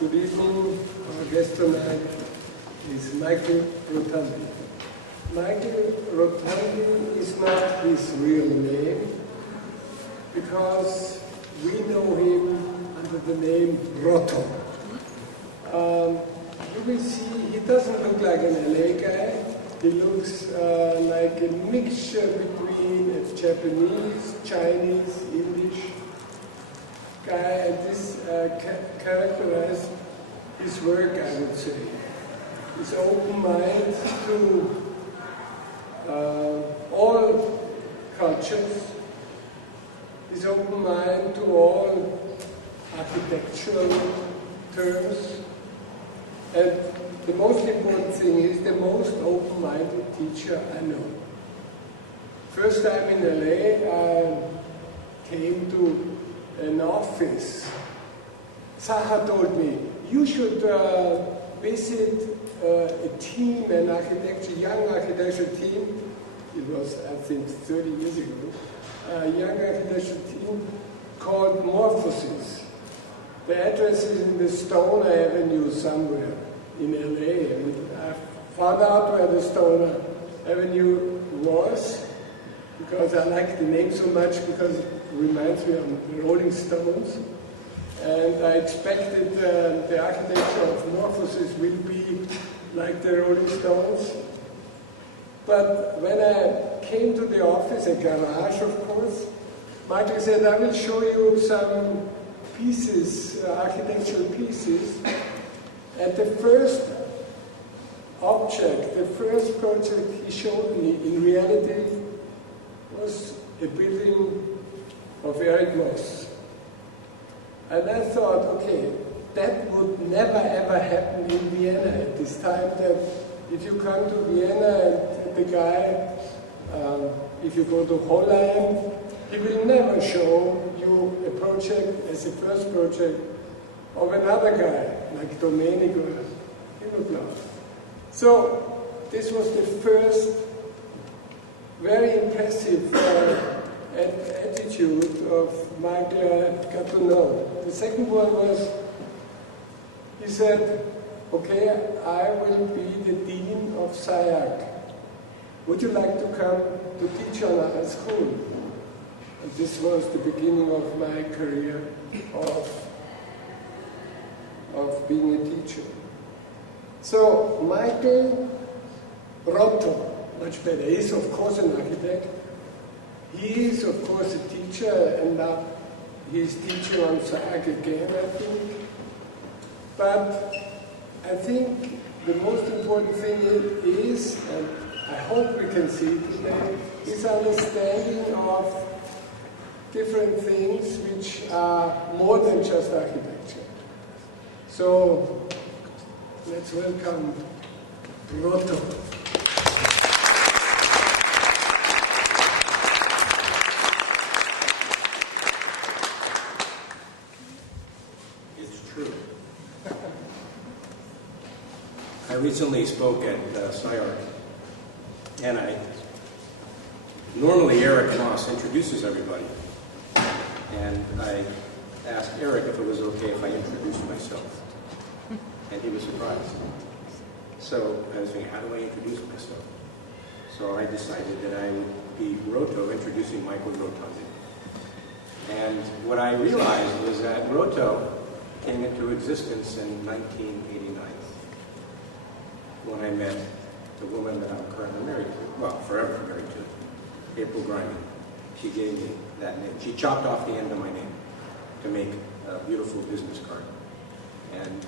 Good evening. Our guest tonight is Michael Rotondi. Michael Rotondi is not his real name because we know him under the name Roto. You will see he doesn't look like an LA guy. He looks like a mixture between a Japanese, Chinese, English guy, and this characterized his work, I would say. His open mind to all cultures, his open mind to all architectural terms, and the most important thing is the most open-minded teacher I know. First time in LA, I came to an office. Saha told me, you should visit a team, an young architectural team. It was, I think, 30 years ago. A young architectural team called Morphosis. The address is in the Stoner Avenue somewhere in LA. And I found out where the Stoner Avenue was because I like the name so much because it reminds me of the Rolling Stones. And I expected the architecture of Morphosis will be like the Rolling Stones. But when I came to the office, a garage of course, Michael said, I will show you some pieces, architectural pieces. And the first object, the first project he showed me in reality was a building of Eric Moss. And I thought, okay, that would never ever happen in Vienna at this time, that if you come to Vienna and the guy, if you go to Holland, he will never show you a project as a first project of another guy, like Domenico, he would not. So this was the first very impressive attitude of Michael I got to know. The second one was, he said, okay, I will be the dean of SciArc. Would you like to come to teach on our school? And this was the beginning of my career of being a teacher. So Michael Roto, much better, is of course an architect. He is of course a teacher, and now he's teaching on SciArc again, I think. But I think the most important thing is, and I hope we can see it today, is understanding of different things which are more than just architecture. So let's welcome Roto. I recently spoke at SciArc, and normally Eric Moss introduces everybody, and I asked Eric if it was okay if I introduced myself, and he was surprised. So I was thinking, how do I introduce myself? So I decided that I would be Roto introducing Michael Rotondi. And what I realized was that Roto came into existence in 1989. When I met the woman that I'm currently married to, well, forever married to, April Griman. She gave me that name. She chopped off the end of my name to make a beautiful business card. And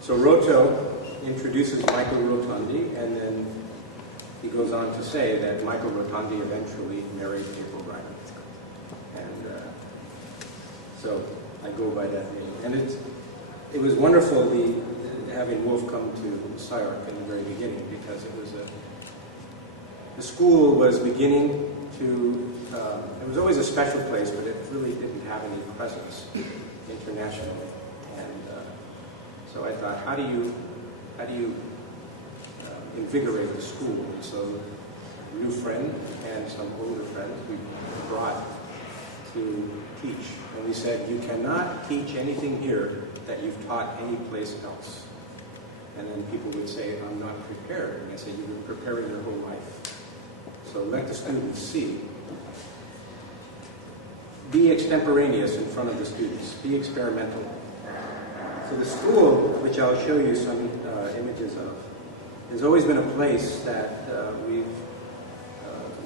so Roto introduces Michael Rotondi, and then he goes on to say that Michael Rotondi eventually married April Griman. And so I go by that name. And it was wonderful having Wolf come to SciArc in the very beginning, because it was the school was beginning to, it was always a special place, but it really didn't have any presence internationally. And so I thought, how do you invigorate the school? And so a new friend and some older friends we brought to teach. And we said, you cannot teach anything here that you've taught any place else. And then people would say, I'm not prepared. And I said, you've been preparing your whole life. So let the students see. Be extemporaneous in front of the students. Be experimental. So the school, which I'll show you some images of, has always been a place that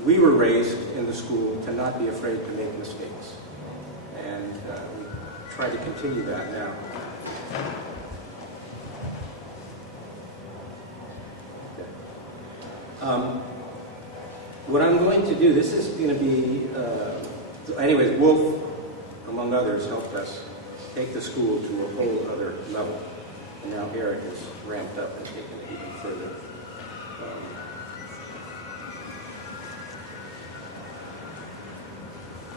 we were raised in the school to not be afraid to make mistakes. And we try to continue that now. Okay. What I'm going to do, this is going to be, anyways, Wolf, among others, helped us take the school to a whole other level. And now Eric has ramped up and taken it even further.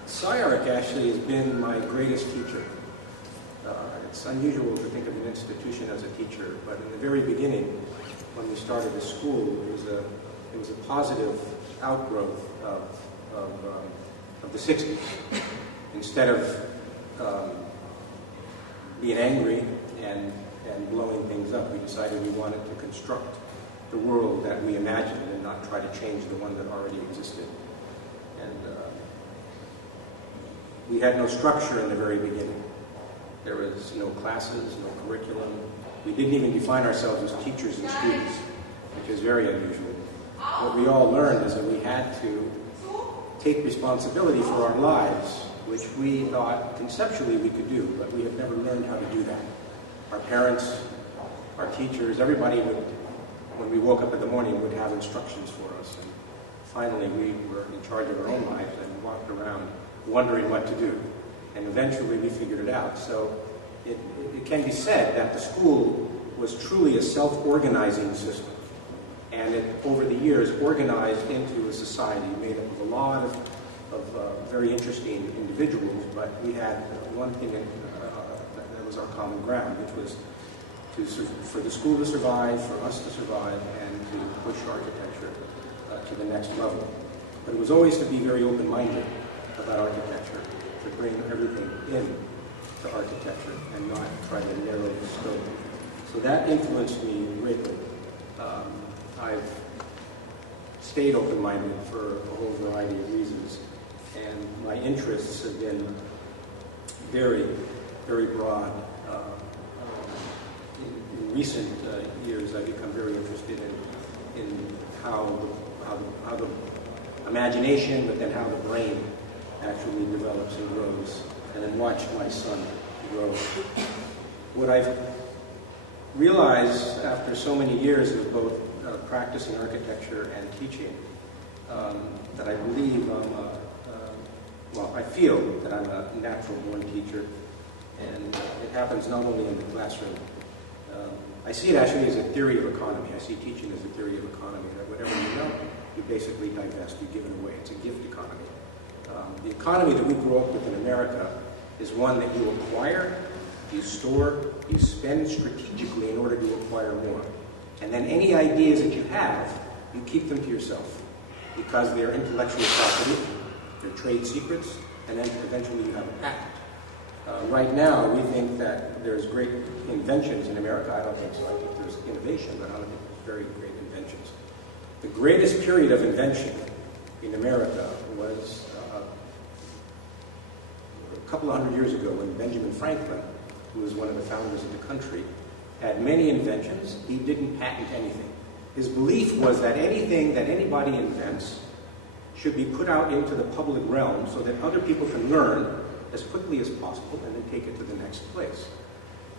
SciArc actually has been my greatest teacher. It's unusual to think of an institution as a teacher, but in the very beginning, when we started the school, it was a positive outgrowth of the 60s. Instead of being angry and blowing things up, we decided we wanted to construct the world that we imagined and not try to change the one that already existed. And we had no structure in the very beginning. There was no classes, no curriculum. We didn't even define ourselves as teachers and students, which is very unusual. What we all learned is that we had to take responsibility for our lives, which we thought conceptually we could do, but we had never learned how to do that. Our parents, our teachers, everybody would, when we woke up in the morning, would have instructions for us. And finally, we were in charge of our own lives and walked around wondering what to do. And eventually, we figured it out. So it can be said that the school was truly a self-organizing system. And it, over the years, organized into a society made up of a lot of very interesting individuals, but we had one thing that was our common ground, which was for the school to survive, for us to survive, and to push architecture to the next level. But it was always to be very open-minded about architecture, to bring everything in to architecture and not try to narrow the scope. So that influenced me greatly. I've stayed open-minded for a whole variety of reasons, and my interests have been very, very broad. In recent years, I've become very interested in how the imagination, but then how the brain actually develops and grows, and then watch my son grow. What I've realized after so many years of both practicing architecture and teaching, that I believe I feel that I'm a natural-born teacher, and it happens not only in the classroom. I see it actually as a theory of economy. I see teaching as a theory of economy, that whatever you know, you basically divest, you give it away. It's a gift economy. The economy that we grew up with in America is one that you acquire, you store, you spend strategically in order to acquire more. And then any ideas that you have, you keep them to yourself, because they're intellectual property, they're trade secrets, and then eventually you have a patent. Right now, we think that there's great inventions in America. I don't think so. I think there's innovation, but I don't think there's very great inventions. The greatest period of invention in America was a couple of hundred years ago, when Benjamin Franklin, who was one of the founders of the country, had many inventions. He didn't patent anything. His belief was that anything that anybody invents should be put out into the public realm so that other people can learn as quickly as possible and then take it to the next place.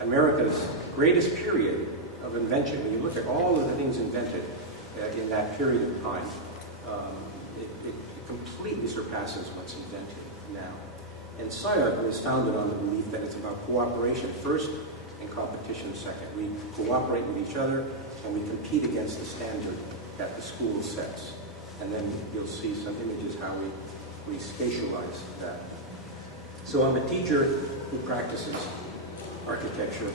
America's greatest period of invention, when you look at all of the things invented in that period of time, it completely surpasses what's invented now. And SciArc was founded on the belief that it's about cooperation first and competition second. We cooperate with each other and we compete against the standard that the school sets. And then you'll see some images how we spatialize that. So I'm a teacher who practices architecture.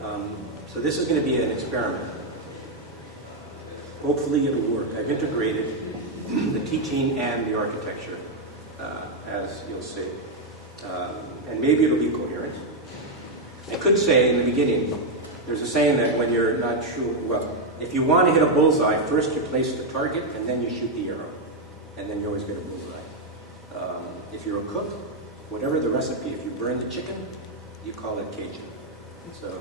So this is going to be an experiment. Hopefully it'll work. I've integrated the teaching and the architecture, as you'll see. And maybe it'll be coherent. I could say in the beginning, there's a saying that when you're not sure, well, if you want to hit a bullseye, first you place the target and then you shoot the arrow. And then you always get a bullseye. If you're a cook, whatever the recipe, if you burn the chicken, you call it Cajun. So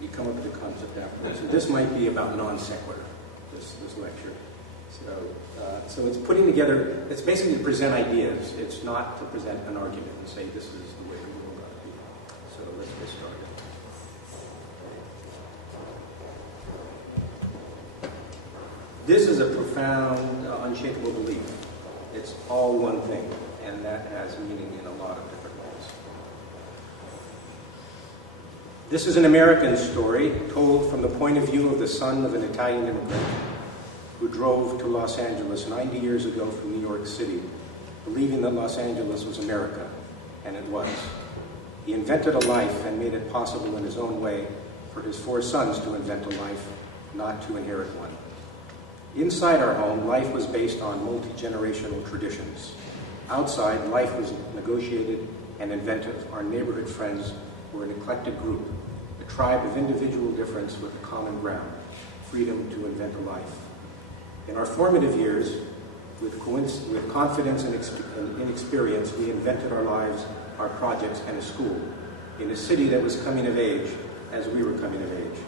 you come up with a concept afterwards. So this might be about non sequitur, this lecture. So it's putting together, it's basically to present ideas. It's not to present an argument and say this is the way the world ought to be. So let's get started. This is a profound, unshakable belief. It's all one thing, and that has meaning in a lot of different ways. This is an American story told from the point of view of the son of an Italian immigrant who drove to Los Angeles 90 years ago from New York City, believing that Los Angeles was America, and it was. He invented a life and made it possible in his own way for his 4 sons to invent a life, not to inherit one. Inside our home, life was based on multi-generational traditions. Outside, life was negotiated and inventive. Our neighborhood friends were an eclectic group, a tribe of individual difference with a common ground, freedom to invent a life. In our formative years, with confidence and inexperience, we invented our lives, our projects, and a school in a city that was coming of age as we were coming of age.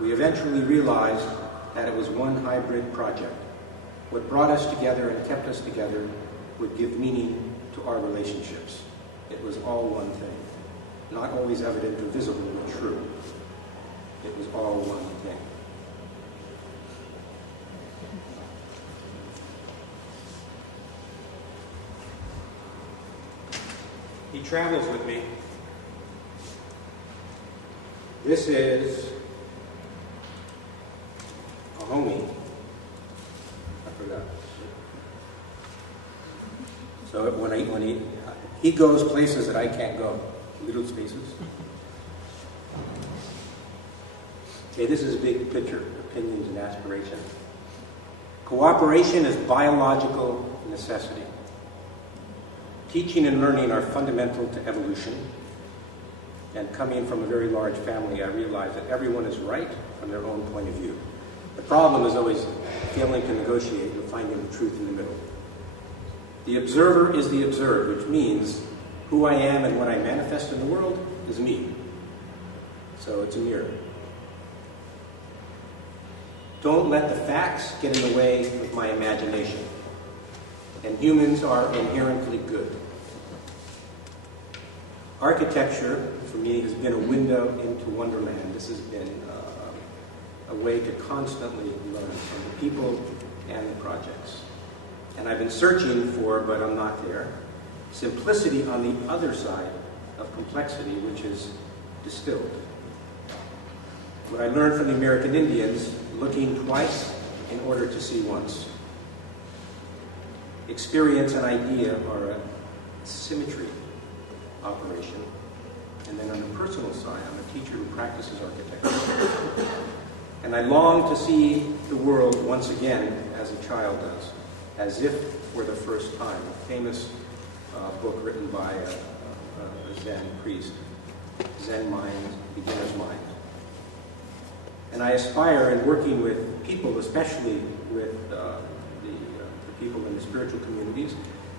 We eventually realized that it was one hybrid project. What brought us together and kept us together would give meaning to our relationships. It was all one thing, not always evident or visible, but true. It was all one thing. He travels with me. This is a homie. I forgot. So when he goes places that I can't go, little spaces. Okay, this is a big picture, opinions and aspiration. Cooperation is biological necessity. Teaching and learning are fundamental to evolution. And coming from a very large family, I realize that everyone is right from their own point of view. The problem is always failing to negotiate and finding the truth in the middle. The observer is the observed, which means who I am and what I manifest in the world is me. So it's a mirror. Don't let the facts get in the way of my imagination. And humans are inherently good. Architecture, for me, has been a window into Wonderland. This has been a way to constantly learn from the people and the projects. And I've been searching for, but I'm not there, simplicity on the other side of complexity, which is distilled. What I learned from the American Indians, looking twice in order to see once. Experience and idea are a symmetry operation. And then on the personal side, I'm a teacher who practices architecture. And I long to see the world once again as a child does, as if for the first time. A famous book written by a Zen priest, Zen Mind, Beginner's Mind. And I aspire in working with people, especially with the people in the spiritual communities,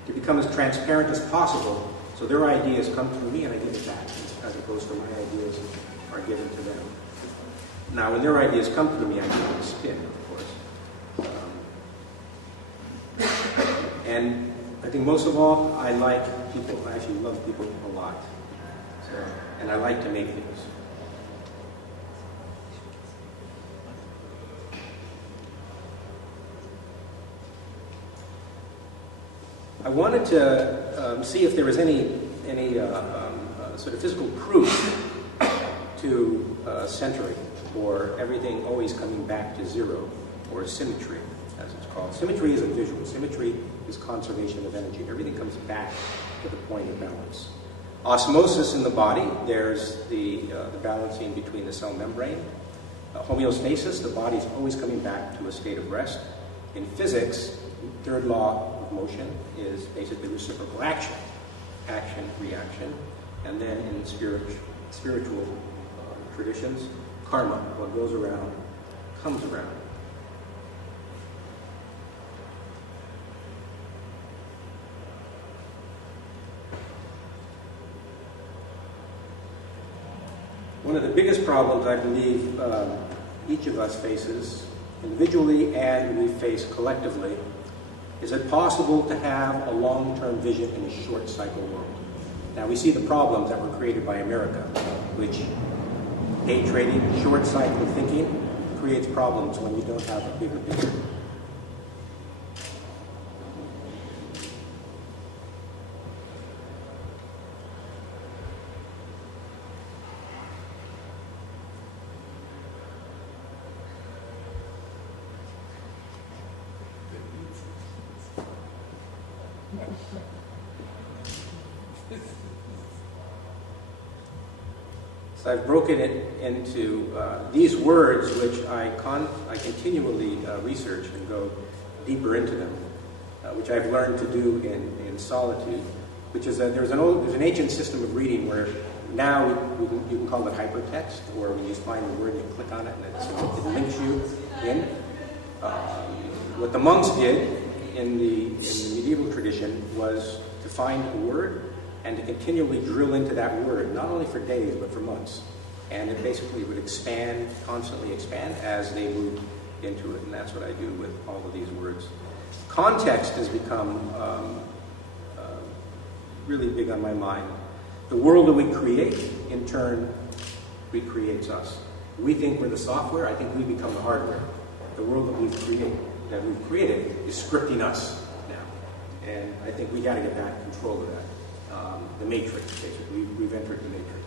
to become as transparent as possible so their ideas come through me and I give it back, as opposed to my ideas are given to them. Now, when their ideas come through me, I give them a spin, of course. And I think most of all, I like people. I actually love people a lot. And I like to make things. I wanted to see if there was any sort of physical proof to centering, or everything always coming back to zero, or symmetry, as it's called. Symmetry is a visual. Symmetry is conservation of energy. Everything comes back to the point of balance. Osmosis in the body, there's the balancing between the cell membrane. Homeostasis, the body's always coming back to a state of rest. In physics, third law of motion is basically reciprocal action. action, reaction, and then in spiritual traditions, karma, what goes around, comes around. One of the biggest problems I believe each of us faces, individually and we face collectively, is it possible to have a long-term vision in a short-cycle world? Now we see the problems that were created by America, which day trading, short-cycle thinking, creates problems when you don't have a bigger picture. So I've broken it into these words, which I continually research and go deeper into them, which I've learned to do in solitude. Which is there's an ancient system of reading where now you can call it hypertext, or when you find the word, you click on it and it links you in. What the monks did in the medieval tradition was to find a word and to continually drill into that word, not only for days, but for months. And it basically would expand, constantly expand, as they moved into it. And that's what I do with all of these words. Context has become really big on my mind. The world that we create, in turn, recreates us. We think we're the software, I think we become the hardware. The world that we've created is scripting us now. And I think we got to get back control of that. The matrix, basically. We've entered the matrix.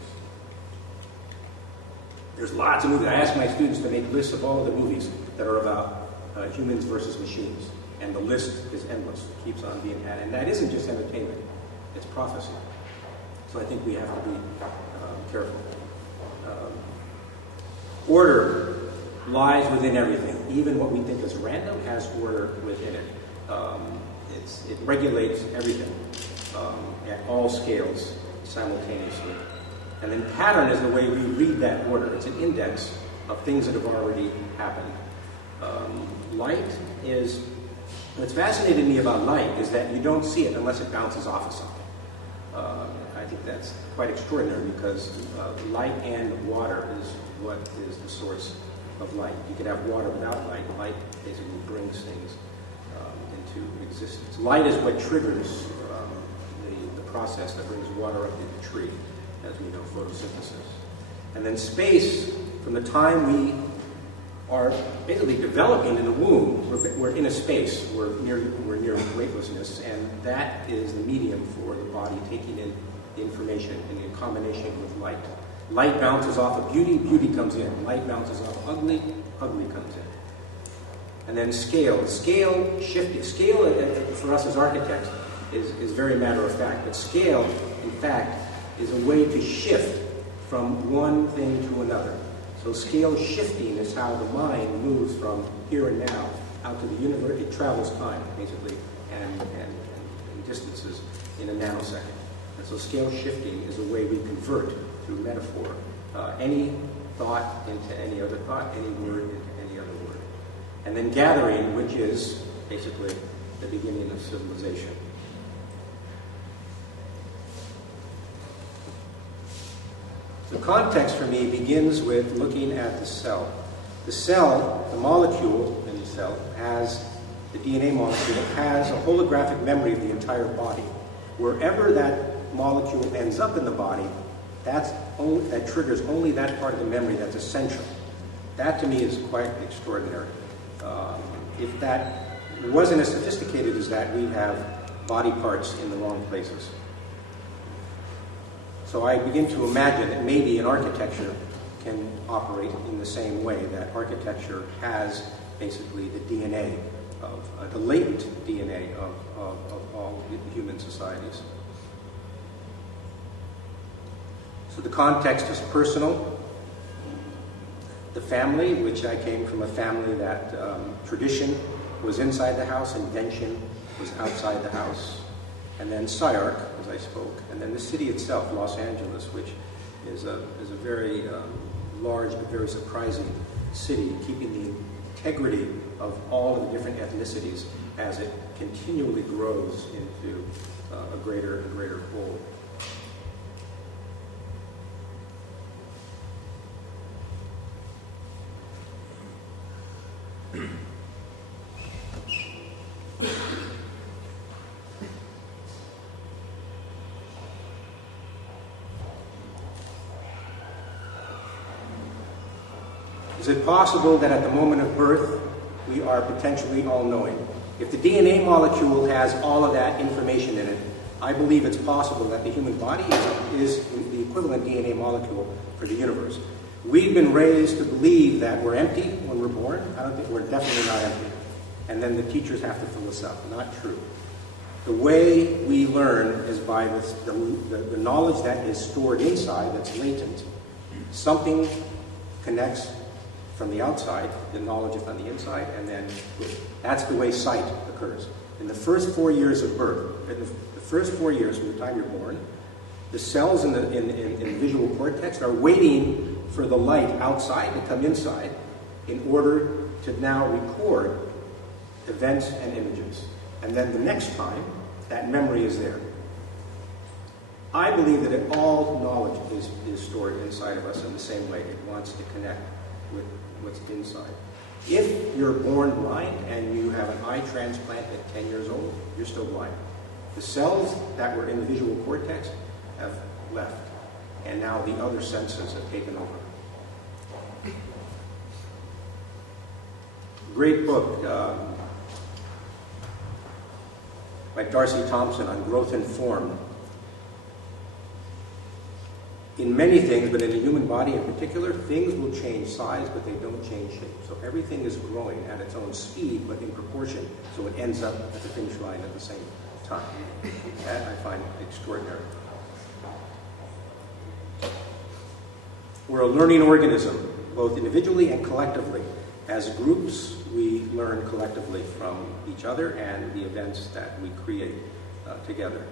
There's lots of movies. I ask my students to make lists of all of the movies that are about humans versus machines. And the list is endless. It keeps on being had. And that isn't just entertainment. It's prophecy. So I think we have to be careful. Order lies within everything. Even what we think is random has order within it. It regulates everything. At all scales simultaneously. And then pattern is the way we read that order. It's an index of things that have already happened. Light is, what's fascinated me about light is that you don't see it unless it bounces off of something. I think that's quite extraordinary because light and water is what is the source of light. You could have water without light. Light basically brings things into existence. Light is what triggers the process that brings water up in the tree, as we know, photosynthesis. And then space, from the time we are basically developing in the womb, we're in a space, we're near weightlessness, and that is the medium for the body taking in the information in combination with light. Light bounces off of beauty, beauty comes in. Light bounces off ugly, ugly comes in. And then scale shifting. Scale for us as architects is very matter of fact, but scale, in fact, is a way to shift from one thing to another. So scale shifting is how the mind moves from here and now out to the universe. It travels time, basically, and distances in a nanosecond. And so scale shifting is a way we convert, through metaphor, any thought into any other thought, any word into any other word. And then gathering, which is basically the beginning of civilization. The context for me begins with looking at the cell. The cell, the molecule in the cell, the DNA molecule, has a holographic memory of the entire body. Wherever that molecule ends up in the body, that triggers only that part of the memory that's essential. That to me is quite extraordinary. If that wasn't as sophisticated as that, we'd have body parts in the wrong places. So I begin to imagine that maybe an architecture can operate in the same way, that architecture has basically the DNA of, the latent DNA of all human societies. So the context is personal. The family, which I came from a family that tradition was inside the house, invention was outside the house. and then SciArc, as I spoke, and then the city itself, Los Angeles, which is a very large but very surprising city, keeping the integrity of all of the different ethnicities as it continually grows into a greater and greater whole. Is it possible that at the moment of birth, we are potentially all-knowing? If the DNA molecule has all of that information in it, I believe it's possible that the human body is the equivalent DNA molecule for the universe. We've been raised to believe that we're empty when we're born. I don't think we're definitely not empty. And then the teachers have to fill us up. Not true. The way we learn is by the knowledge that is stored inside, that's latent. Something connects from the outside, the knowledge is on the inside, and then that's the way sight occurs. In the first 4 years of birth, in the first 4 years from the time you're born, the cells in the visual cortex are waiting for the light outside to come inside in order to now record events and images. And then the next time, that memory is there. I believe that all knowledge is stored inside of us in the same way. It wants to connect with what's inside. If you're born blind and you have an eye transplant at 10 years old, you're still blind. The cells that were in the visual cortex have left, and now the other senses have taken over. Great book by Darcy Thompson on growth and form. In many things, but in the human body in particular, things will change size, but they don't change shape. So everything is growing at its own speed, but in proportion, so it ends up at the finish line at the same time. That I find extraordinary. We're a learning organism, both individually and collectively. As groups, we learn collectively from each other and the events that we create together.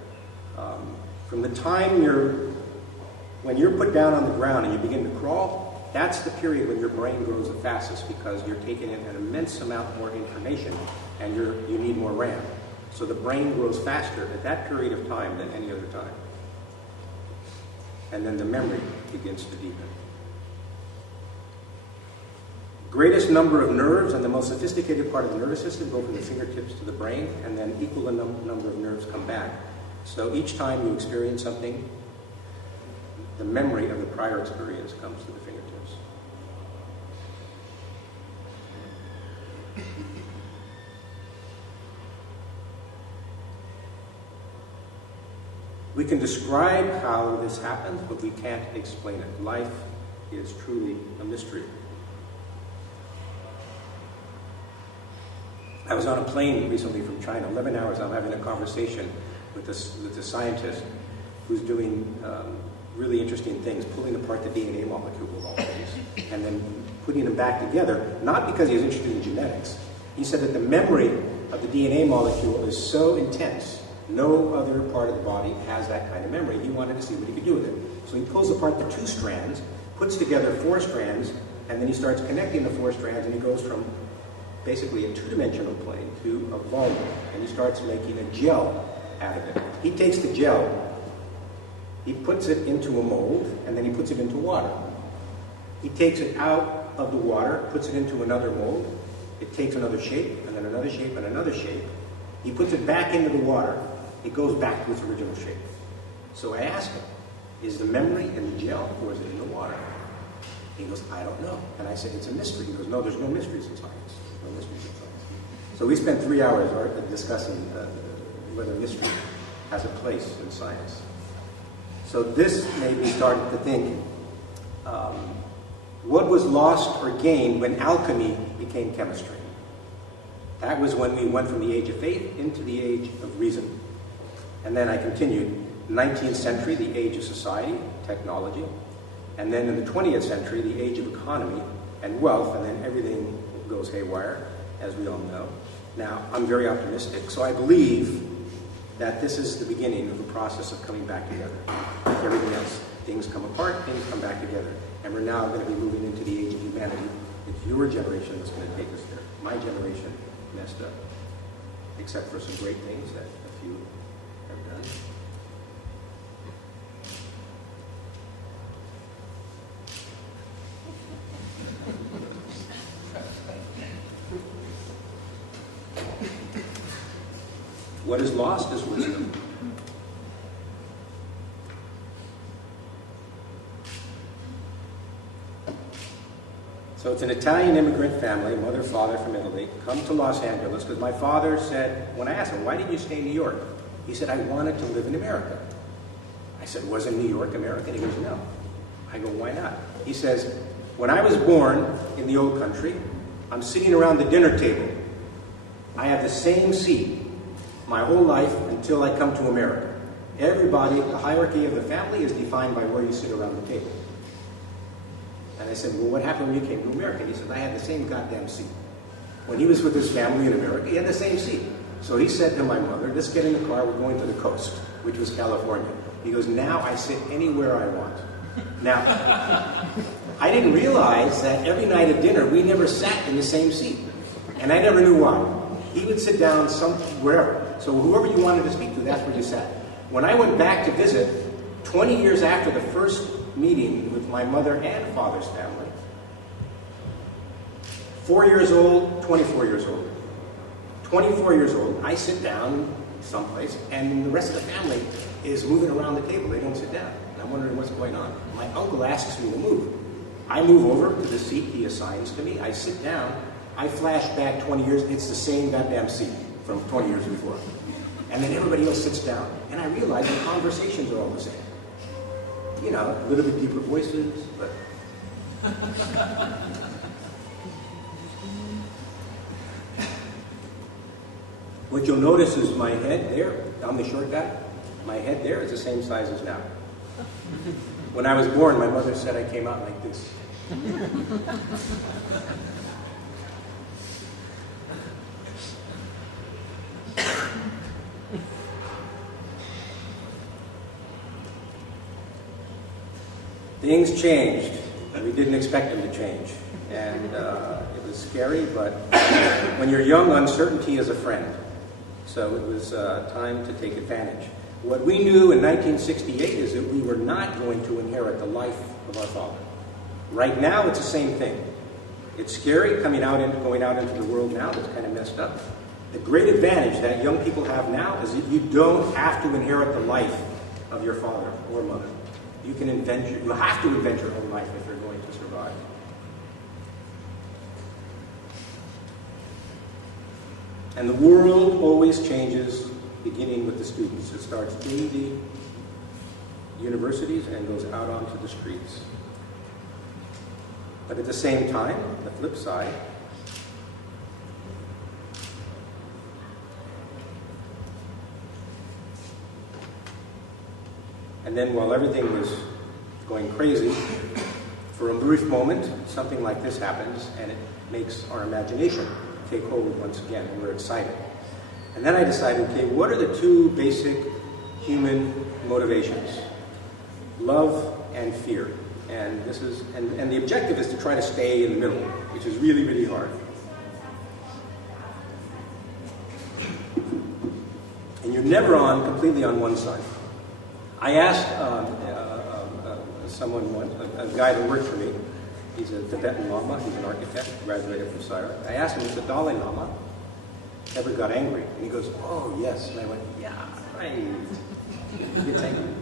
From the time when you're put down on the ground and you begin to crawl, that's the period when your brain grows the fastest, because you're taking in an immense amount more information and you need more RAM. So the brain grows faster at that period of time than any other time. And then the memory begins to deepen. Greatest number of nerves and the most sophisticated part of the nervous system go from the fingertips to the brain, and then equal number of nerves come back. So each time you experience something, the memory of the prior experience comes to the fingertips. We can describe how this happens, but we can't explain it. Life is truly a mystery. I was on a plane recently from China, 11 hours. I'm having a conversation with a scientist who's doing really interesting things, pulling apart the DNA molecule of all things, and then putting them back together, not because he was interested in genetics. He said that the memory of the DNA molecule is so intense, no other part of the body has that kind of memory. He wanted to see what he could do with it. So he pulls apart the 2 strands, puts together 4 strands, and then he starts connecting the 4 strands, and he goes from basically a 2-dimensional plane to a volume, and he starts making a gel out of it. He takes the gel, he puts it into a mold, and then he puts it into water. He takes it out of the water, puts it into another mold. It takes another shape, and then another shape, and another shape. He puts it back into the water. It goes back to its original shape. So I asked him, is the memory in the gel, or is it in the water? He goes, I don't know. And I said, it's a mystery. He goes, no, there's no mysteries in science. There's no mysteries in science. So we spent 3 hours discussing whether mystery has a place in science. So this made me start to think, what was lost or gained when alchemy became chemistry? That was when we went from the age of faith into the age of reason. And then I continued, 19th century, the age of society, technology. And then in the 20th century, the age of economy and wealth, and then everything goes haywire, as we all know. Now, I'm very optimistic, so I believe that this is the beginning of the process of coming back together. Like everything else, things come apart, things come back together. And we're now going to be moving into the age of humanity. It's your generation that's going to take us there. My generation messed up, except for some great things that a few have done. What is lost is wisdom. So it's an Italian immigrant family, mother, father from Italy, come to Los Angeles because my father said, when I asked him, why did you stay in New York? He said, I wanted to live in America. I said, wasn't New York America? And he goes, no. I go, why not? He says, when I was born in the old country, I'm sitting around the dinner table. I have the same seat my whole life until I come to America. Everybody, the hierarchy of the family is defined by where you sit around the table. And I said, well, what happened when you came to America? And he said, I had the same goddamn seat. When he was with his family in America, he had the same seat. So he said to my mother, let's get in the car, we're going to the coast, which was California. He goes, now I sit anywhere I want. Now, I didn't realize that every night at dinner, we never sat in the same seat. And I never knew why. He would sit down wherever. So whoever you wanted to speak to, that's where you sat. When I went back to visit, 20 years after the first meeting with my mother and father's family, 4 years old, 24 years old. 24 years old, I sit down someplace, and the rest of the family is moving around the table. They don't sit down. And I'm wondering what's going on. My uncle asks me to move. I move over to the seat he assigns to me. I sit down. I flash back 20 years. It's the same goddamn seat from 20 years before. And then everybody else sits down, and I realize the conversations are all the same. You know, a little bit deeper voices, but... What you'll notice is my head there, I'm the short guy, my head there is the same size as now. When I was born, my mother said I came out like this. Things changed, and we didn't expect them to change. And it was scary, but when you're young, uncertainty is a friend. So it was time to take advantage. What we knew in 1968 is that we were not going to inherit the life of our father. Right now, it's the same thing. It's scary going out into the world now that's kind of messed up. The great advantage that young people have now is that you don't have to inherit the life of your father or mother. You have to invent your own life if you're going to survive. And the world always changes, beginning with the students. It starts in the universities and goes out onto the streets. But at the same time, the flip side, and then while everything was going crazy, for a brief moment, something like this happens, and it makes our imagination take hold once again, and we're excited. And then I decided, okay, what are the two basic human motivations? Love and fear. And this is, and the objective is to try to stay in the middle, which is really, really hard. And you're never completely on one side. I asked someone once, a guy that worked for me, he's a Tibetan Lama, he's an architect, graduated from Sliver. I asked him if the Dalai Lama ever got angry. And he goes, oh yes. And I went, yeah, right. He gets angry.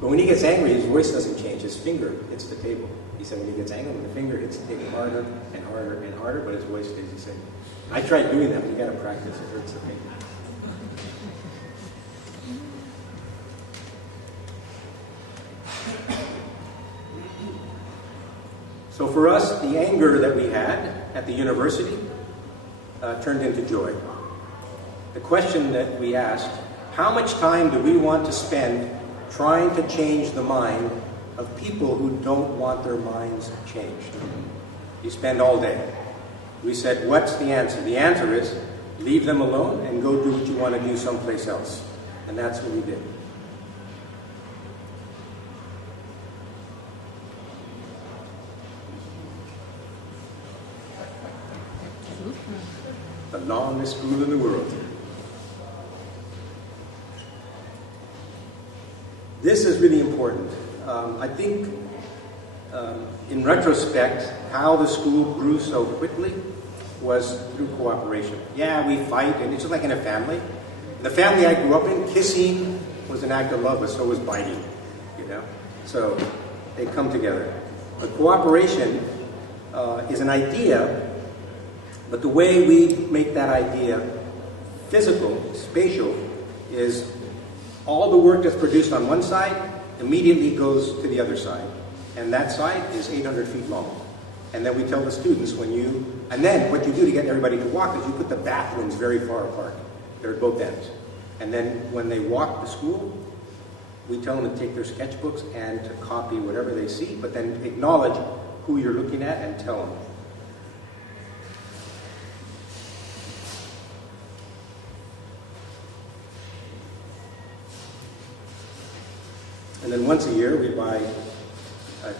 But when he gets angry, his voice doesn't change. His finger hits the table. He said when he gets angry, the finger hits the table harder and harder and harder, but his voice stays the same. I tried doing that, but you got to practice. It hurts the finger. So for us, the anger that we had at the university turned into joy. The question that we asked, how much time do we want to spend trying to change the mind of people who don't want their minds changed? You spend all day. We said, what's the answer? The answer is, leave them alone and go do what you want to do someplace else. And that's what we did. The longest school in the world. This is really important. I think, in retrospect, how the school grew so quickly was through cooperation. Yeah, we fight, and it's just like in a family. The family I grew up in, kissing was an act of love, but so was biting, you know? So they come together. But cooperation is an idea, but the way we make that idea physical, spatial, is all the work that's produced on one side immediately goes to the other side. And that side is 800 feet long. And then we tell the students and then what you do to get everybody to walk is you put the bathrooms very far apart. They're at both ends. And then when they walk to school, we tell them to take their sketchbooks and to copy whatever they see, but then acknowledge who you're looking at and tell them. And then once a year, we buy,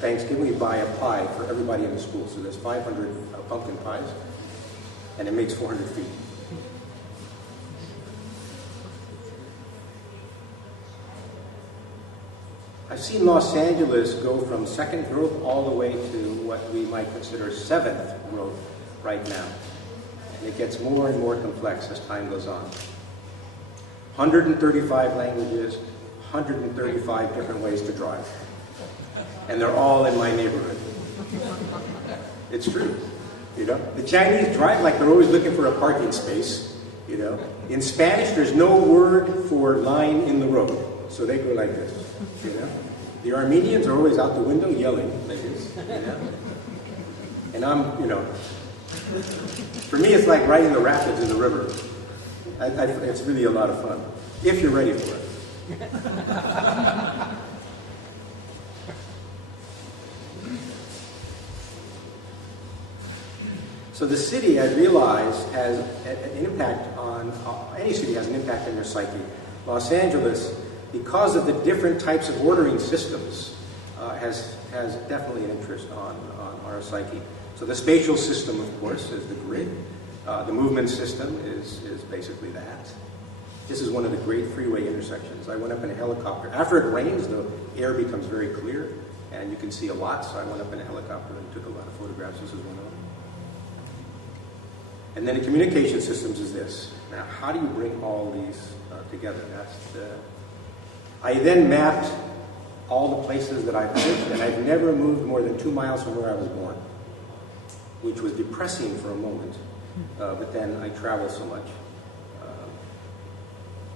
Thanksgiving, we buy a pie for everybody in the school. So there's 500 pumpkin pies, and it makes 400 feet. I've seen Los Angeles go from second growth all the way to what we might consider seventh growth right now. And it gets more and more complex as time goes on. 135 languages, 135 different ways to drive. And they're all in my neighborhood. It's true, you know. The Chinese drive like they're always looking for a parking space, you know. In Spanish, there's no word for line in the road, so they go like this, you know. The Armenians are always out the window yelling like this, you know. And I'm, you know, for me it's like riding the rapids in the river. It's really a lot of fun, if you're ready for it. So the city, I realize, has an impact on, any city has an impact on your psyche. Los Angeles, because of the different types of ordering systems, has definitely an interest on our psyche. So the spatial system, of course, is the grid. The movement system is basically that. This is one of the great freeway intersections. I went up in a helicopter. After it rains, the air becomes very clear, and you can see a lot, so I went up in a helicopter and took a lot of photographs. This is one of them. And then the communication systems is this. Now, how do you bring all these together? I then mapped all the places that I've lived, and I've never moved more than 2 miles from where I was born, which was depressing for a moment, but then I traveled so much.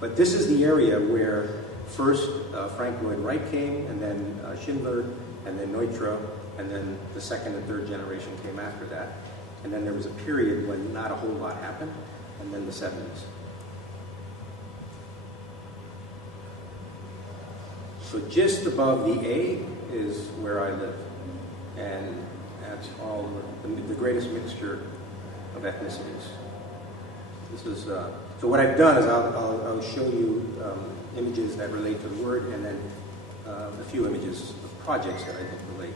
But this is the area where first Frank Lloyd Wright came, and then Schindler, and then Neutra, and then the second and third generation came after that. And then there was a period when not a whole lot happened, and then the 70s. So just above the A is where I live. And that's all the greatest mixture of ethnicities. This is, so what I've done is I'll show you images that relate to the word, and then a few images of projects that I think relate.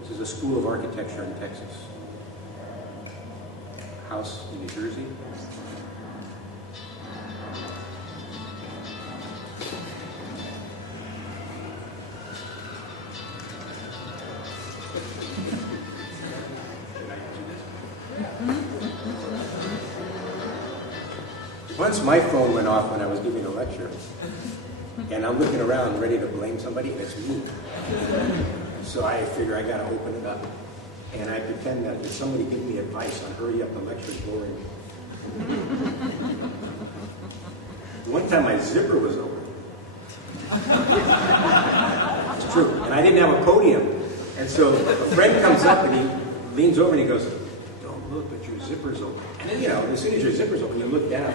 This is a school of architecture in Texas. House in New Jersey. Once my phone went off when I was giving a lecture, and I'm looking around ready to blame somebody, and it's me. So I figure I gotta open it up. And I pretend that if somebody give me advice on hurry up, the lecture's boring. One time my zipper was open. It's true. And I didn't have a podium. And so a friend comes up and he leans over and he goes, "Don't look, but your zipper's open." And then, you know, as soon as your zipper's open, you look down.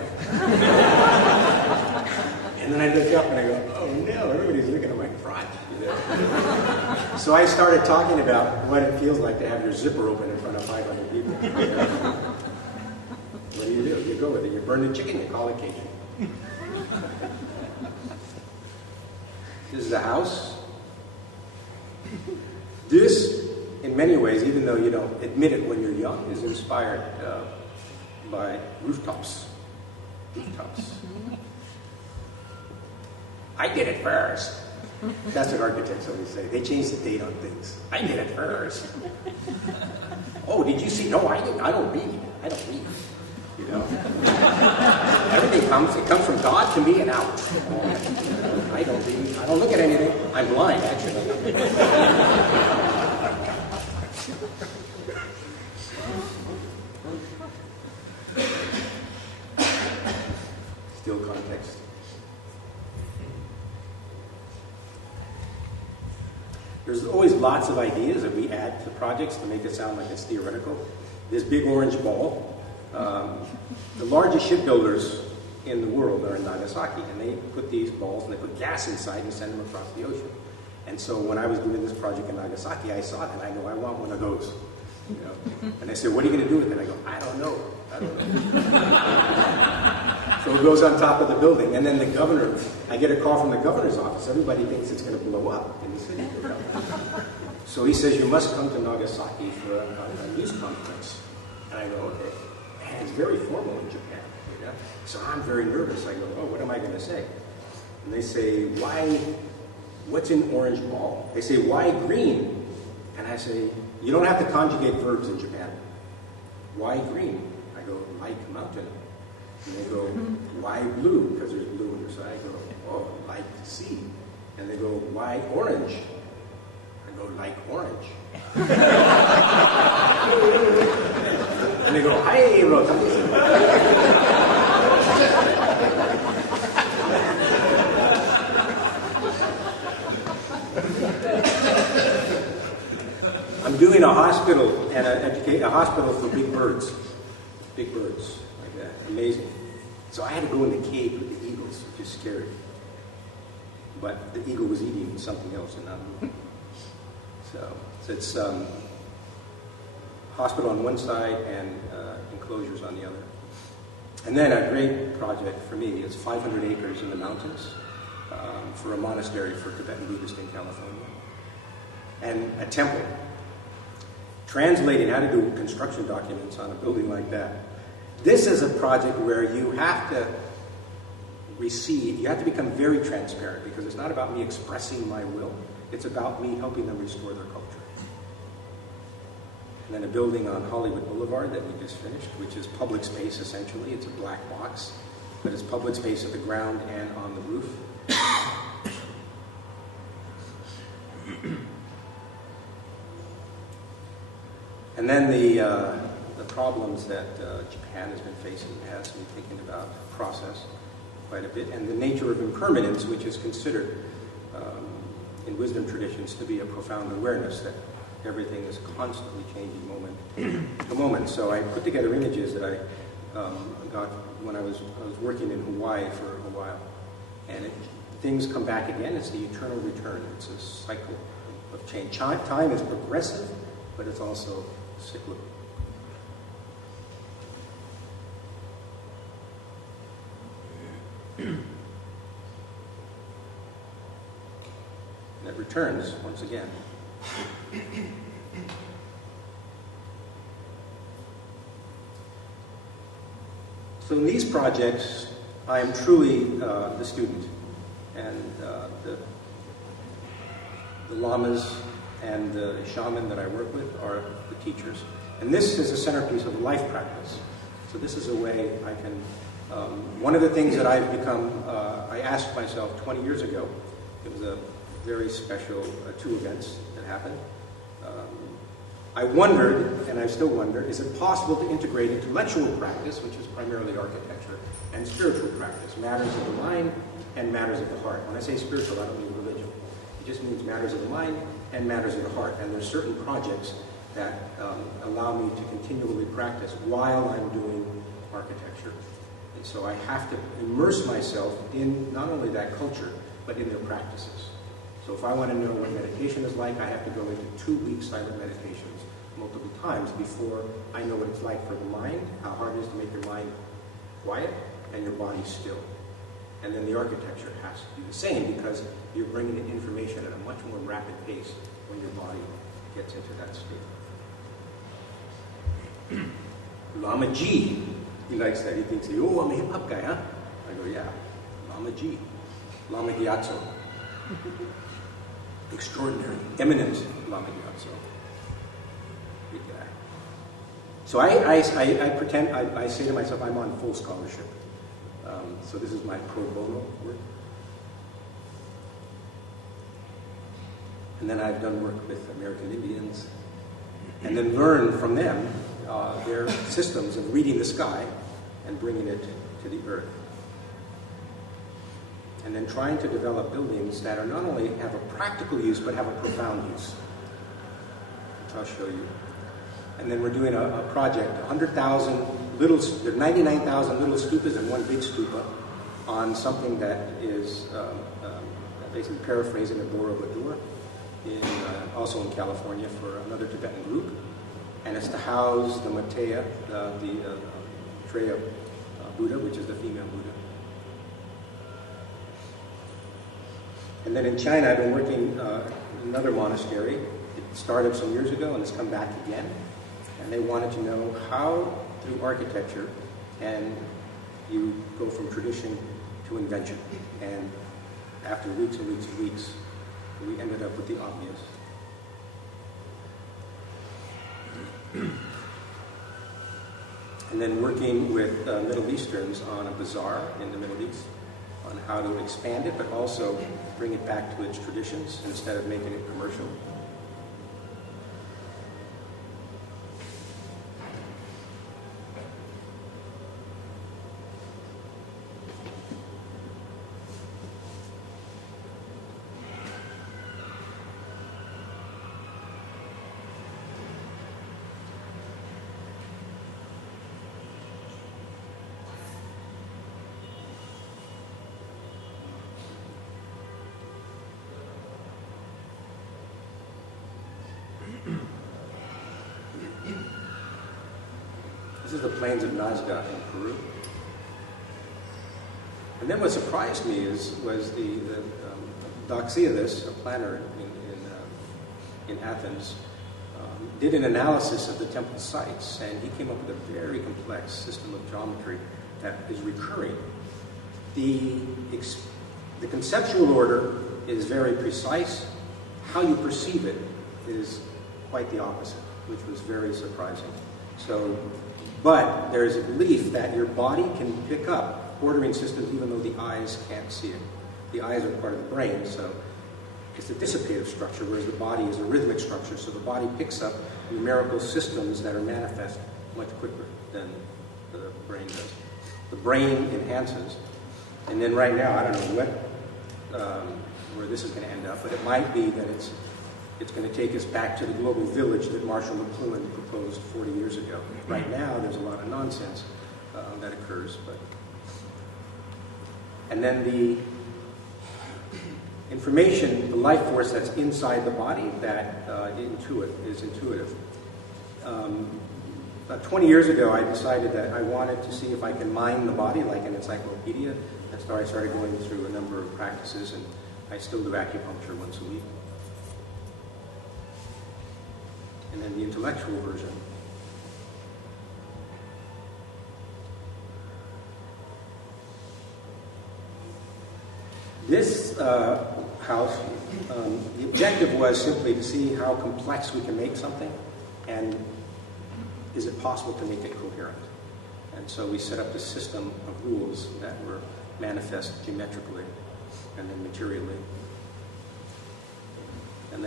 And then I look up and I go, "Oh no, everybody's looking at my crotch." You know? So I started talking about what it feels like to have your zipper open in front of 500 people. You know? What do you do? You go with it. You burn the chicken, you call it Cajun. This is a house. This, in many ways, even though you don't admit it when you're young, is inspired by rooftops. Rooftops. I did it first. That's what architects always say. They change the date on things. I did it first. Oh, did you see? No, I didn't. I don't read. I don't read. You know? Everything comes, it comes from God to me and out. I don't read. I don't look at anything. I'm blind, actually. Still context. There's always lots of ideas that we add to projects to make it sound like it's theoretical. This big orange ball, the largest shipbuilders in the world are in Nagasaki, and they put these balls and they put gas inside and send them across the ocean. And so when I was doing this project in Nagasaki, I saw it and I go, I want one of those. You know? And they said, what are you going to do with it? I go, I don't know. I don't know. So it goes on top of the building, and then the governor, I get a call from the governor's office. Everybody thinks it's going to blow up in the city. So he says, you must come to Nagasaki for a news conference. And I go, okay. Man, it's very formal in Japan. You know? So I'm very nervous. I go, oh, what am I going to say? And they say, what's in orange ball? They say, why green? And I say, you don't have to conjugate verbs in Japan. Why green? I go, like mountain. And they go, why blue? Because there's blue on the side. I go, oh, like sea. And they go, why orange? I go, like orange. And they go, hi, Rotondi. I'm doing a hospital and a hospital for big birds. Big birds, like that. Amazing. So I had to go in the cage with the eagles, which is scary. But the eagle was eating something else and not me. So it's hospital on one side and enclosures on the other. And then a great project for me is 500 acres in the mountains for a monastery for Tibetan Buddhists in California. And a temple. Translating how to do construction documents on a building like that. This is a project where you have to you have to become very transparent, because it's not about me expressing my will, it's about me helping them restore their culture. And then a building on Hollywood Boulevard that we just finished, which is public space essentially. It's a black box, but it's public space at the ground and on the roof. And then the problems that Japan has been facing has me thinking about process quite a bit, and the nature of impermanence, which is considered in wisdom traditions to be a profound awareness that everything is constantly changing moment to moment. So I put together images that I got when I was working in Hawaii for a while, and things come back again. It's the eternal return. It's a cycle of change. Time is progressive, but it's also cyclical. And it returns once again. So in these projects, I am truly the student, and the lamas and the shaman that I work with are the teachers. And this is a centerpiece of life practice. So this is a way I can, one of the things that I've become, I asked myself 20 years ago, it was a very special two events that happened. I wondered, and I still wonder, is it possible to integrate intellectual practice, which is primarily architecture, and spiritual practice, matters of the mind and matters of the heart. When I say spiritual, I don't mean religion. It just means matters of the mind and matters of the heart. And there's certain projects that allow me to continually practice while I'm doing architecture. And so I have to immerse myself in not only that culture, but in their practices. So if I want to know what meditation is like, I have to go into 2 week silent meditations multiple times before I know what it's like for the mind, how hard it is to make your mind quiet and your body still. And then the architecture has to do the same because you're bringing in information at a much more rapid pace when your body gets into that state. Lama G, he likes that. He thinks, oh, I'm a hip hop guy, huh? I go, yeah, Lama G, Lama Gyatso. Extraordinary, eminent Lama Gyatso. Big guy. So I pretend, I say to myself, I'm on full scholarship. So this is my pro bono work. And then I've done work with American Indians, and then learn from them their systems of reading the sky and bringing it to the earth. And then trying to develop buildings that are not only have a practical use, but have a profound use, which I'll show you. And then we're doing a project, 100,000 little, there are 99,000 little stupas and one big stupa on something that is basically paraphrasing the Borobudur, also in California for another Tibetan group. And it's to house the Maitreya, the Treya Buddha, which is the female Buddha. And then in China, I've been working in another monastery. It started some years ago and it's come back again. And they wanted to know how, through architecture, can you go from tradition to invention. And after weeks and weeks and weeks, we ended up with the obvious. And then working with Middle Easterns on a bazaar in the Middle East, on how to expand it, but also bring it back to its traditions instead of making it commercial. This is the plains of Nazca in Peru. And then what surprised me was the Doxiadis, a planner in Athens, did an analysis of the temple sites, and he came up with a very complex system of geometry that is recurring. The conceptual order is very precise. How you perceive it is quite the opposite, which was very surprising. But there's a belief that your body can pick up ordering systems even though the eyes can't see it. The eyes are part of the brain, so it's a dissipative structure, whereas the body is a rhythmic structure, so the body picks up numerical systems that are manifest much quicker than the brain does. The brain enhances, and then right now, I don't know where this is going to end up, but it might be that it's going to take us back to the global village that Marshall McLuhan proposed 40 years ago. Right now, there's a lot of nonsense that occurs. And then the information, the life force that's inside the body that is intuitive. About 20 years ago, I decided that I wanted to see if I can mine the body like an encyclopedia. That's why I started going through a number of practices, and I still do acupuncture once a week. And then the intellectual version. This house, the objective was simply to see how complex we can make something, and is it possible to make it coherent. And so we set up this system of rules that were manifest geometrically and then materially. And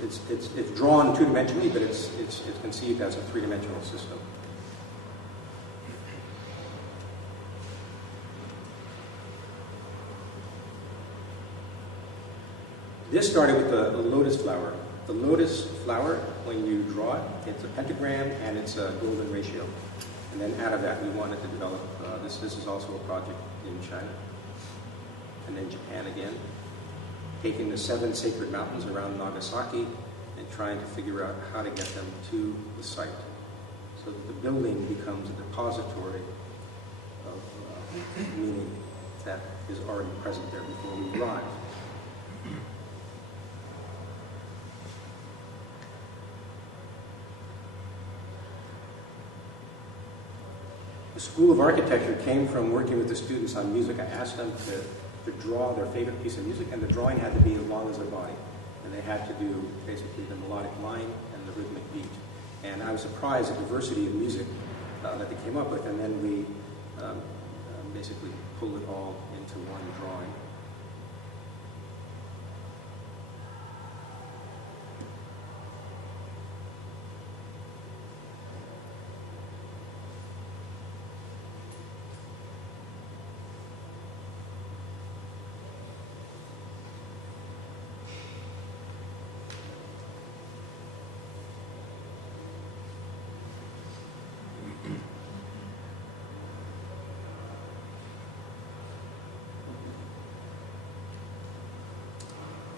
it's drawn two-dimensionally, but it's conceived as a three-dimensional system. This started with the lotus flower. The lotus flower, when you draw it, it's a pentagram and it's a golden ratio. And then out of that, we wanted to develop this. This is also a project in China. And then Japan again. Taking the 7 sacred mountains around Nagasaki and trying to figure out how to get them to the site so that the building becomes a depository of meaning that is already present there before we arrive. The School of Architecture came from working with the students on music. I asked them to draw their favorite piece of music, and the drawing had to be as long as their body. And they had to do basically the melodic line and the rhythmic beat. And I was surprised at the diversity of music that they came up with, and then we basically pulled it all into one drawing.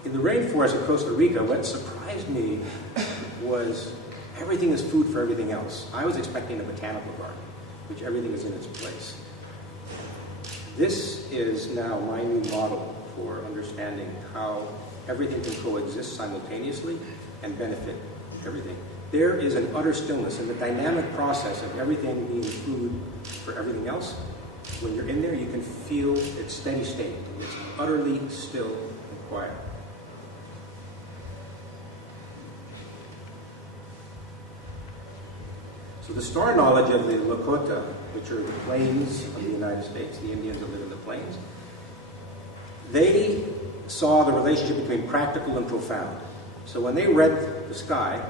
In the rainforest of Costa Rica, what surprised me was everything is food for everything else. I was expecting a botanical garden, which everything is in its place. This is now my new model for understanding how everything can coexist simultaneously and benefit everything. There is an utter stillness in the dynamic process of everything being food for everything else. When you're in there, you can feel its steady state. It's utterly still and quiet. So the star knowledge of the Lakota, which are the plains of the United States, the Indians that live in the plains, they saw the relationship between practical and profound. So when they read the sky,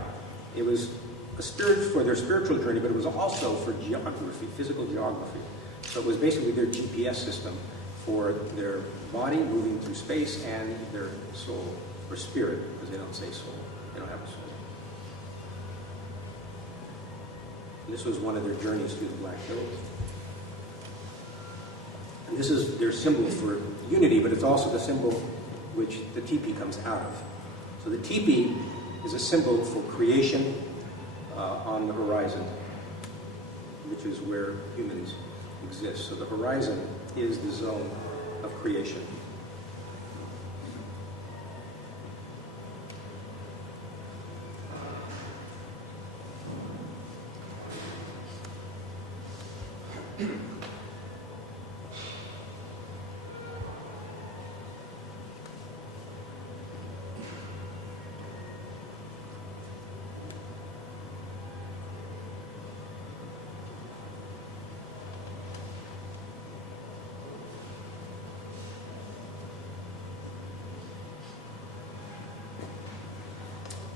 it was a spirit for their spiritual journey, but it was also for geography, physical geography. So it was basically their GPS system for their body moving through space and their soul, or spirit, because they don't say soul. They don't have a soul. This was one of their journeys through the Black Hills. And this is their symbol for unity, but it's also the symbol which the teepee comes out of. So the teepee is a symbol for creation on the horizon, which is where humans exist. So the horizon is the zone of creation.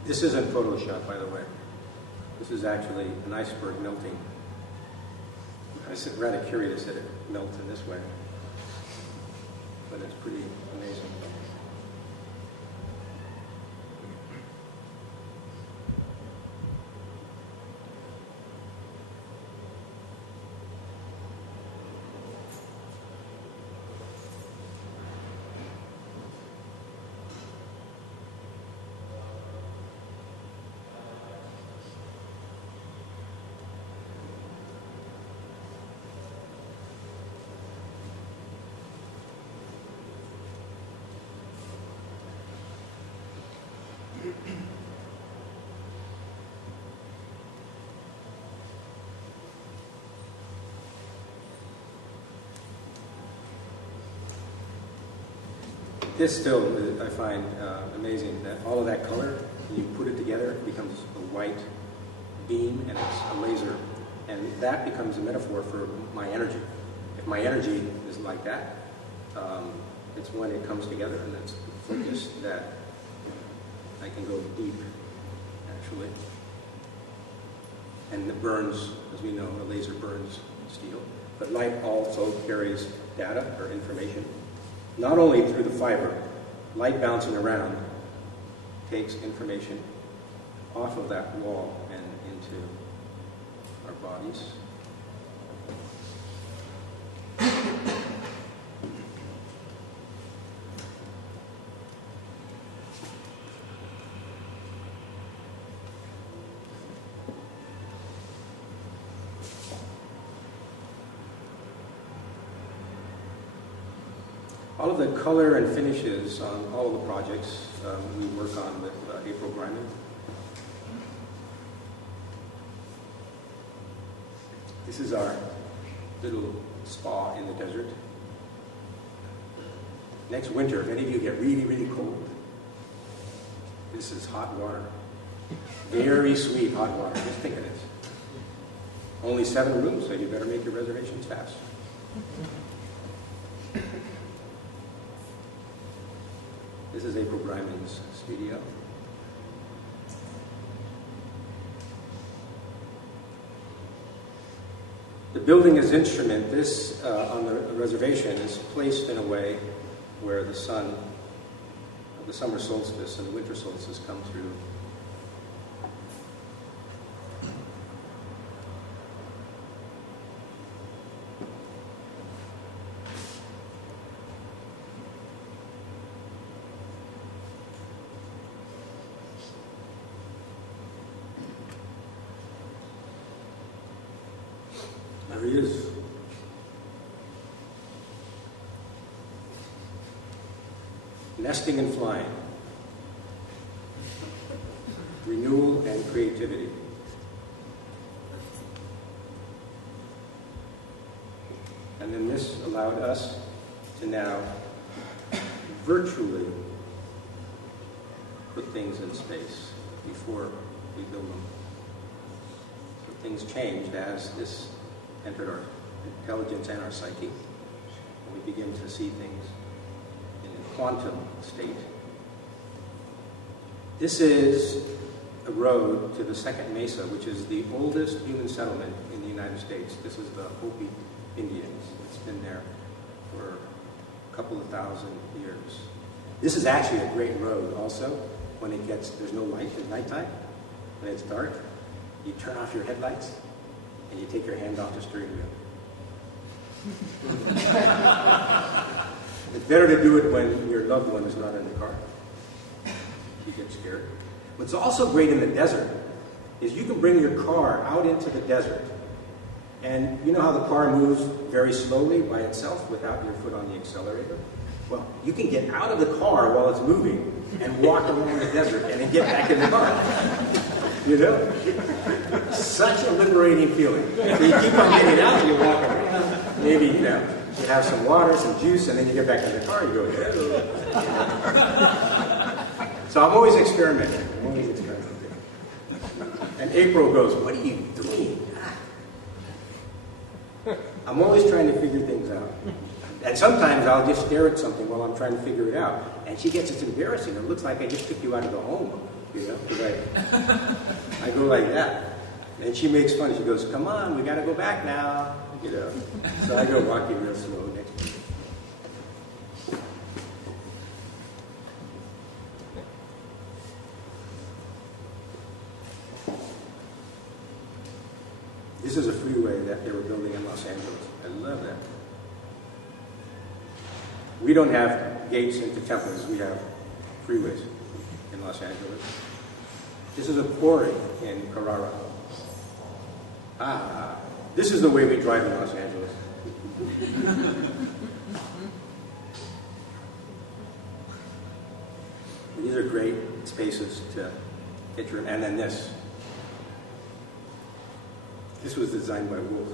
This isn't Photoshop, by the way. This is actually an iceberg melting. I was rather curious that it melts in this way, but it's pretty amazing. This still, I find amazing that all of that color, you put it together, it becomes a white beam and it's a laser. And that becomes a metaphor for my energy. If my energy is like that, it's when it comes together and it's focused that I can go deep, actually. And it burns, as we know, a laser burns steel. But light also carries data or information. Not only through the fiber, light bouncing around takes information off of that wall and into our bodies. All of the color and finishes on all of the projects we work on with April Greiman. This is our little spa in the desert. Next winter, if any of you get really, really cold, this is hot water. Very sweet hot water. Just think of this. Only 7 rooms, so you better make your reservations fast. This is April Greiman's studio. The building as instrument, this on the reservation is placed in a way where the sun, the summer solstice and the winter solstice come through. There he is. Nesting and flying. Renewal and creativity. And then this allowed us to now virtually put things in space before we build them. So things changed as this entered our intelligence and our psyche. And we begin to see things in a quantum state. This is a road to the second mesa, which is the oldest human settlement in the United States. This is the Hopi Indians. It's been there for a couple of thousand years. This is actually a great road also when it gets, there's no light at nighttime. When it's dark, you turn off your headlights and you take your hand off the steering wheel. It's better to do it when your loved one is not in the car. You get scared. What's also great in the desert is you can bring your car out into the desert. And you know how the car moves very slowly by itself without your foot on the accelerator? Well, you can get out of the car while it's moving and walk along the desert and then get back in the car. You know? Such a liberating feeling. So you keep on getting out, you walk around, maybe, you know, you have some water, some juice, and then you get back in the car, you go, hello. So I'm always experimenting. And April goes, what are you doing? I'm always trying to figure things out. And sometimes I'll just stare at something while I'm trying to figure it out. And she gets, it's embarrassing. It looks like I just took you out of the home. You know, because I go like that. And she makes fun. She goes, come on, we got to go back now. You know. So I go walking real slow next to her. This is a freeway that they were building in Los Angeles. I love that. We don't have gates into temples. We have freeways in Los Angeles. This is a quarry in Carrara. This is the way we drive in Los Angeles. These are great spaces to get your, and then this. This was designed by Wolf.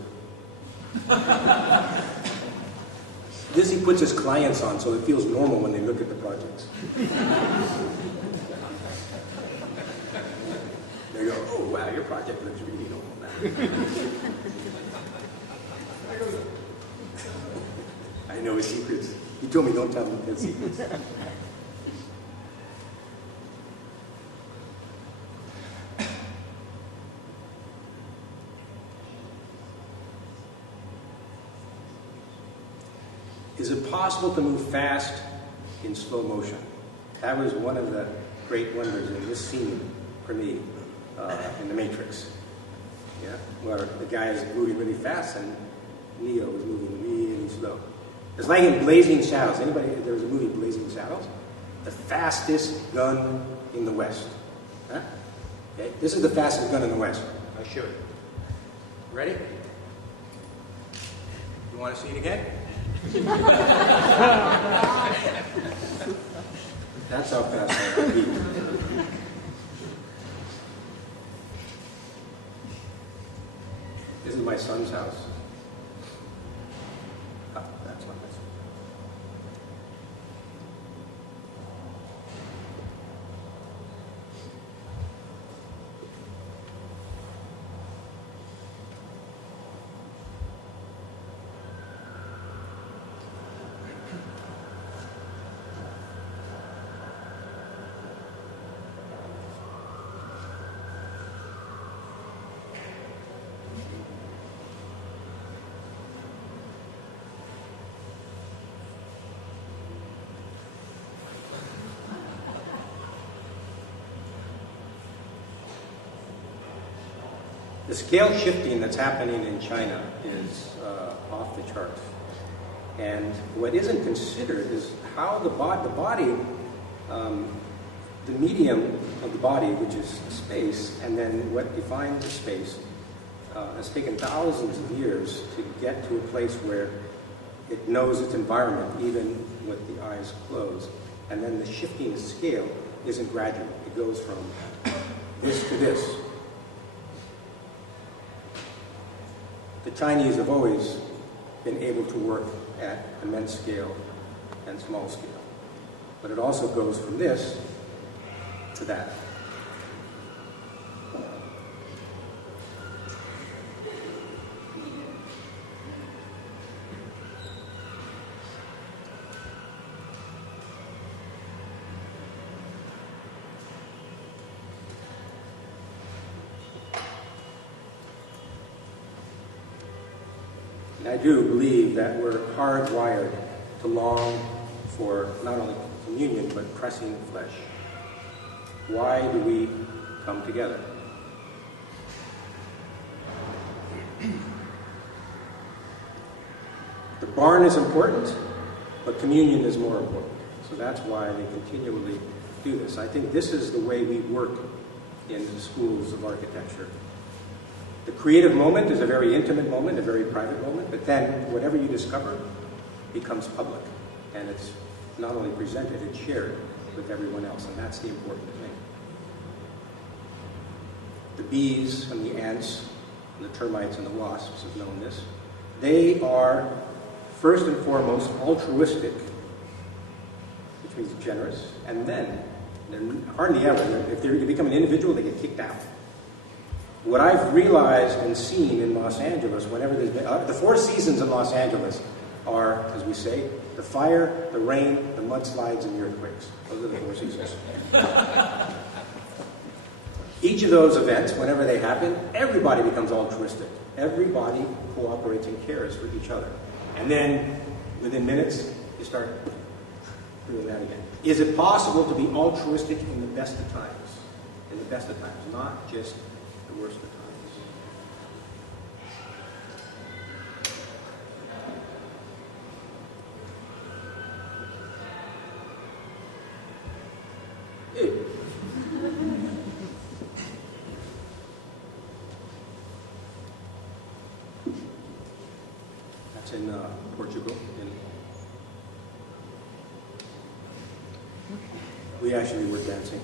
This he puts his clients on so it feels normal when they look at the projects. They go, oh wow, your project looks really normal now. I know his secrets. He told me don't tell him his secrets. Is it possible to move fast in slow motion? That was one of the great wonders in this scene for me in The Matrix. Yeah, where the guy is moving really fast and Neo is moving really slow. It's like in Blazing Saddles. Anybody? There was a movie, Blazing Saddles. The fastest gun in the West. Huh? Okay, this is the fastest gun in the West. I'll show you. Ready? You want to see it again? That's how fast I can beat. This is my son's house. Ah, that's not this. The scale shifting that's happening in China is off the charts. And what isn't considered is how the body, the medium of the body, which is space, and then what defines the space, has taken thousands of years to get to a place where it knows its environment, even with the eyes closed. And then the shifting scale isn't gradual. It goes from this to this. The Chinese have always been able to work at immense scale and small scale. But it also goes from this to that. And I do believe that we're hardwired to long for not only communion, but pressing flesh. Why do we come together? The barn is important, but communion is more important. So that's why they continually do this. I think this is the way we work in the schools of architecture. The creative moment is a very intimate moment, a very private moment, but then whatever you discover becomes public. And it's not only presented, it's shared with everyone else, and that's the important thing. The bees and the ants and the termites and the wasps have known this. They are first and foremost altruistic, which means generous, and then they're hardly ever, if they become an individual, they get kicked out. What I've realized and seen in Los Angeles, whenever there's been, the 4 seasons in Los Angeles are, as we say, the fire, the rain, the mudslides, and the earthquakes. Those are the 4 seasons. Each of those events, whenever they happen, everybody becomes altruistic. Everybody cooperates and cares for each other. And then, within minutes, you start doing that again. Is it possible to be altruistic in the best of times? In the best of times, not just the worst of times. That's in Portugal. We actually were dancing.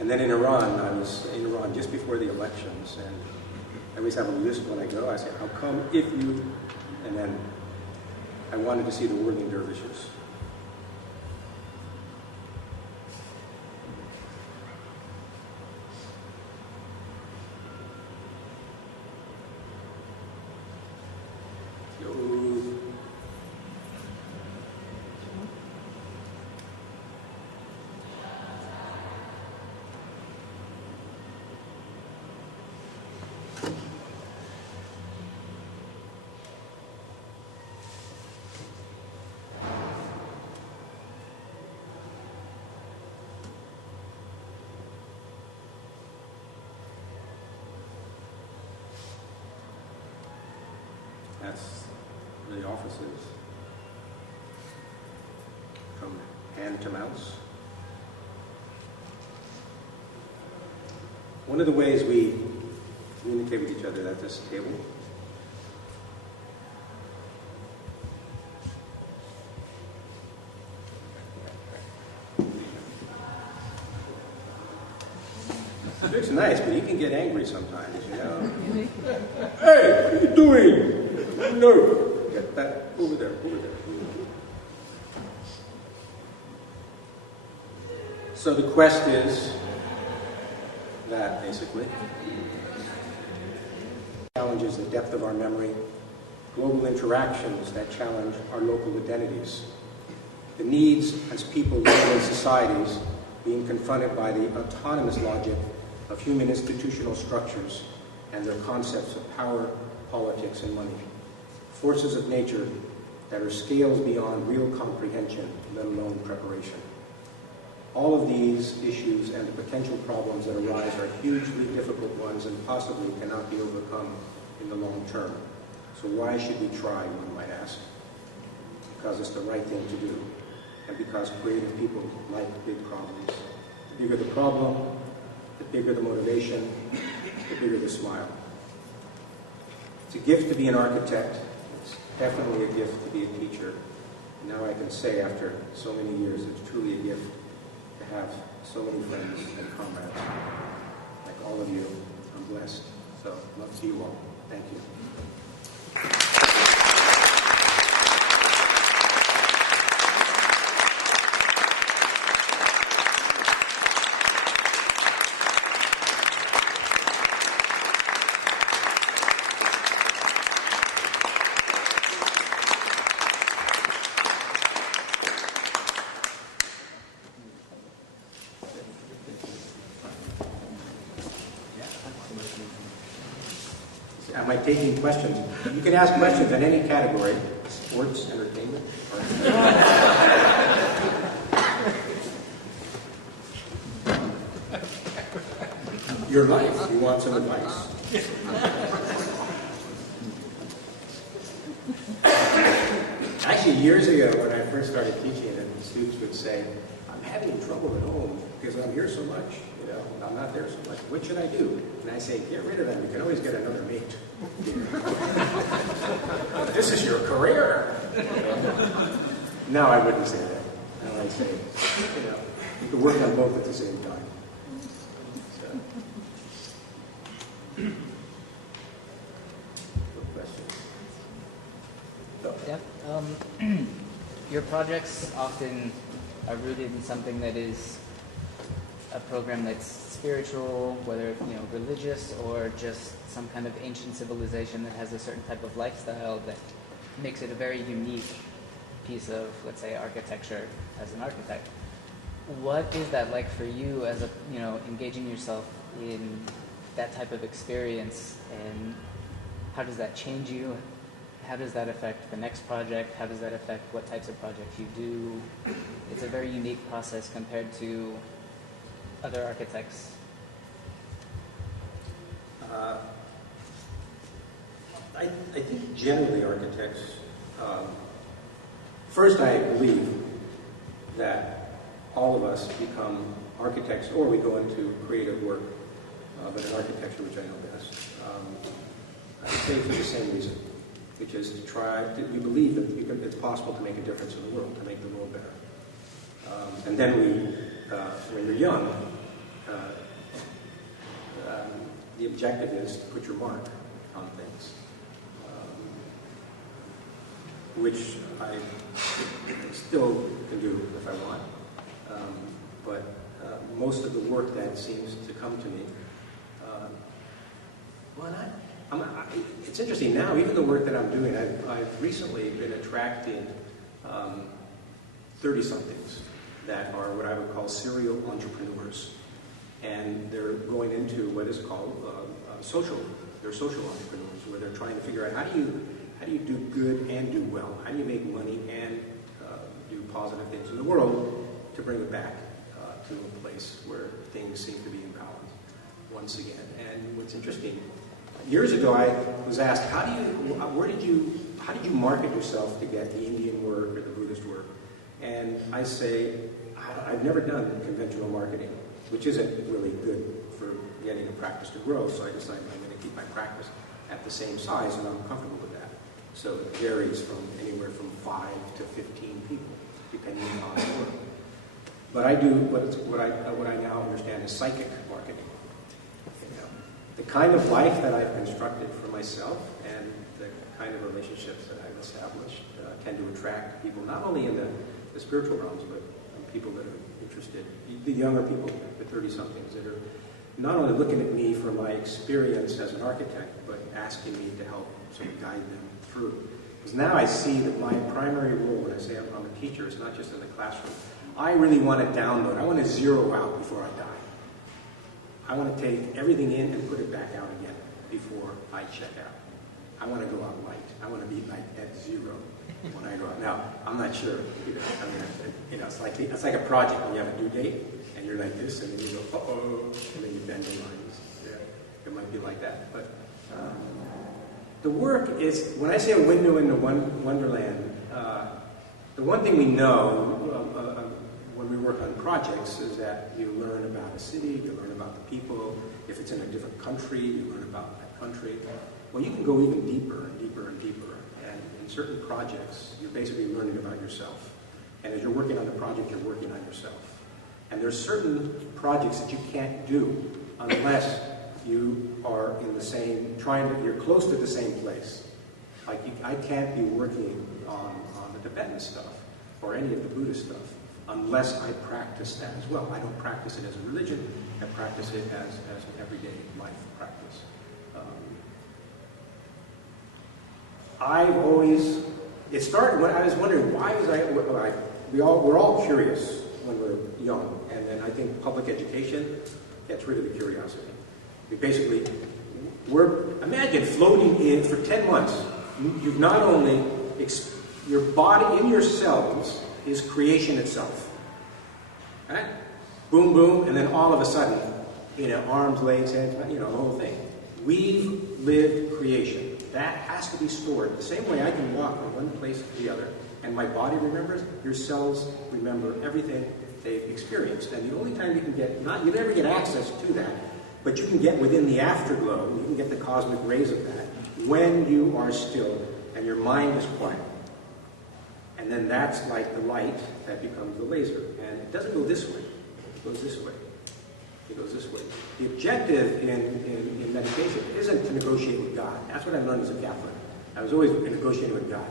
And then in Iran, I was in Iran just before the elections, and I always have a list when I go. I say, how come if you, and then I wanted to see the whirling dervishes. That's the offices, from hand to mouse. One of the ways we communicate with each other at this table. It looks nice, but you can get angry sometimes, you know. Hey, what are you doing? No, get that over there, over there. So the quest is that, basically. Challenges the depth of our memory, global interactions that challenge our local identities, the needs as people living in societies being confronted by the autonomous logic of human institutional structures and their concepts of power, politics, and money, forces of nature that are scales beyond real comprehension, let alone preparation. All of these issues and the potential problems that arise are hugely difficult ones and possibly cannot be overcome in the long term. So why should we try, one might ask? Because it's the right thing to do, and because creative people like big problems. The bigger the problem, the bigger the motivation, the bigger the smile. It's a gift to be an architect. It's definitely a gift to be a teacher. Now I can say, after so many years, it's truly a gift to have so many friends and comrades. Like all of you, I'm blessed. So, love to you all. Thank you. Am I taking questions? You can ask questions in any category. Sports, entertainment, or... Your life. You want some advice? Actually, years ago, when I first started teaching, and students would say, I'm having trouble at home because I'm here so much. You know, I'm not there so much. What should I do? And I say, get rid of them. You can always get another mate. This is your career. No, I wouldn't say that. No, I'd say, you know, you can work on both at the same time. So. Good question. So. Yeah. Your projects often are rooted in something that is a program that's spiritual, whether religious or just some kind of ancient civilization that has a certain type of lifestyle that makes it a very unique piece of, let's say, architecture as an architect. What is that like for you as a, engaging yourself in that type of experience, and how does that change you? How does that affect the next project? How does that affect what types of projects you do? It's a very unique process compared to other architects. I think generally architects, first I believe that all of us become architects, or we go into creative work, but in architecture, which I know best, I say for the same reason, which is to try, we believe that it's possible to make a difference in the world, to make the world better. And then when you're young, the objective is to put your mark on things, which I still can do if I want. But most of the work that seems to come to me, it's interesting now, even the work that I'm doing, I've recently been attracting 30-somethings that are what I would call serial entrepreneurs. And they're going into what is called they're social entrepreneurs, where they're trying to figure out how do you do good and do well? How do you make money and do positive things in the world to bring it back to a place where things seem to be in balance once again? And what's interesting, years ago I was asked, how did you market yourself to get the Indian work or the Buddhist work? And I say, I've never done conventional marketing, which isn't really good for getting a practice to grow, so I decided I'm going to keep my practice at the same size, and I'm comfortable with that. So it varies from anywhere from 5 to 15 people, depending on the work. But I do what I now understand is psychic marketing. The kind of life that I've constructed for myself and the kind of relationships that I've established tend to attract people, not only in the spiritual realms, but people that are interested, the younger people, the 30-somethings, that are not only looking at me for my experience as an architect, but asking me to help sort of guide them through. Because now I see that my primary role when I say I'm a teacher is not just in the classroom. I really want to download. I want to zero out before I die. I want to take everything in and put it back out again before I check out. I want to go out light. I want to be like at zero when I go out. Now, I'm not sure. It's like a project when you have a due date and you're like this, and then you go, uh-oh, and then you bend the lines. Yeah, it might be like that. But the work is, when I say a window into Wonderland, the one thing we know when we work on projects is that you learn about a city, you learn about the people. If it's in a different country, you learn about that country. Well, you can go even deeper and deeper and deeper. And in certain projects, you're basically learning about yourself. And as you're working on the project, you're working on yourself. And there's certain projects that you can't do unless you are in the same, you're close to the same place. Like I can't be working on the Tibetan stuff or any of the Buddhist stuff unless I practice that as well. I don't practice it as a religion, I practice it as an everyday life practice. It started when I was wondering, we're all curious when we're young, and then I think public education gets rid of the curiosity. Imagine floating in for 10 months. You've not only, your body in your cells is creation itself. Right? Boom, boom, and then all of a sudden, arms, legs, heads, the whole thing. We've lived creation. That has to be stored. The same way I can walk from one place to the other, and my body remembers, your cells remember everything they've experienced. And the only time you can you never get access to that, but you can get within the afterglow, you can get the cosmic rays of that, when you are still and your mind is quiet. And then that's like the light that becomes the laser. And it doesn't go this way, it goes this way. It goes this way. The objective in meditation isn't to negotiate with God. That's what I learned as a Catholic. I was always negotiating with God.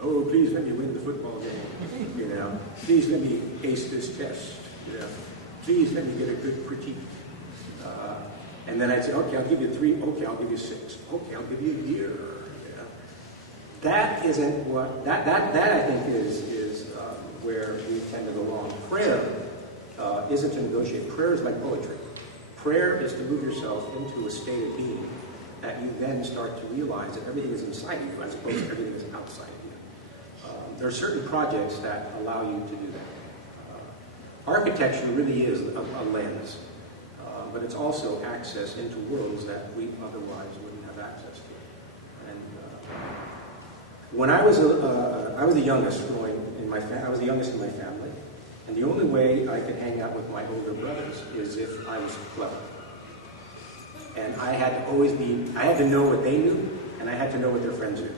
Oh, please let me win the football game. Please let me ace this test. Please let me get a good critique. And then I'd say, okay, I'll give you 3. Okay, I'll give you 6. Okay, I'll give you a year. That isn't what, that I think is where we tend to go wrong. Prayer isn't to negotiate. Prayer is like poetry. Prayer is to move yourself into a state of being that you then start to realize that everything is inside you as opposed to everything is outside of you. There are certain projects that allow you to do that. Architecture really is a lens, but it's also access into worlds that we otherwise wouldn't have access to. And when I was the youngest growing in my I was the youngest in my family, and the only way I could hang out with my older brothers is if I was clever. And I had to know what they knew, and I had to know what their friends knew,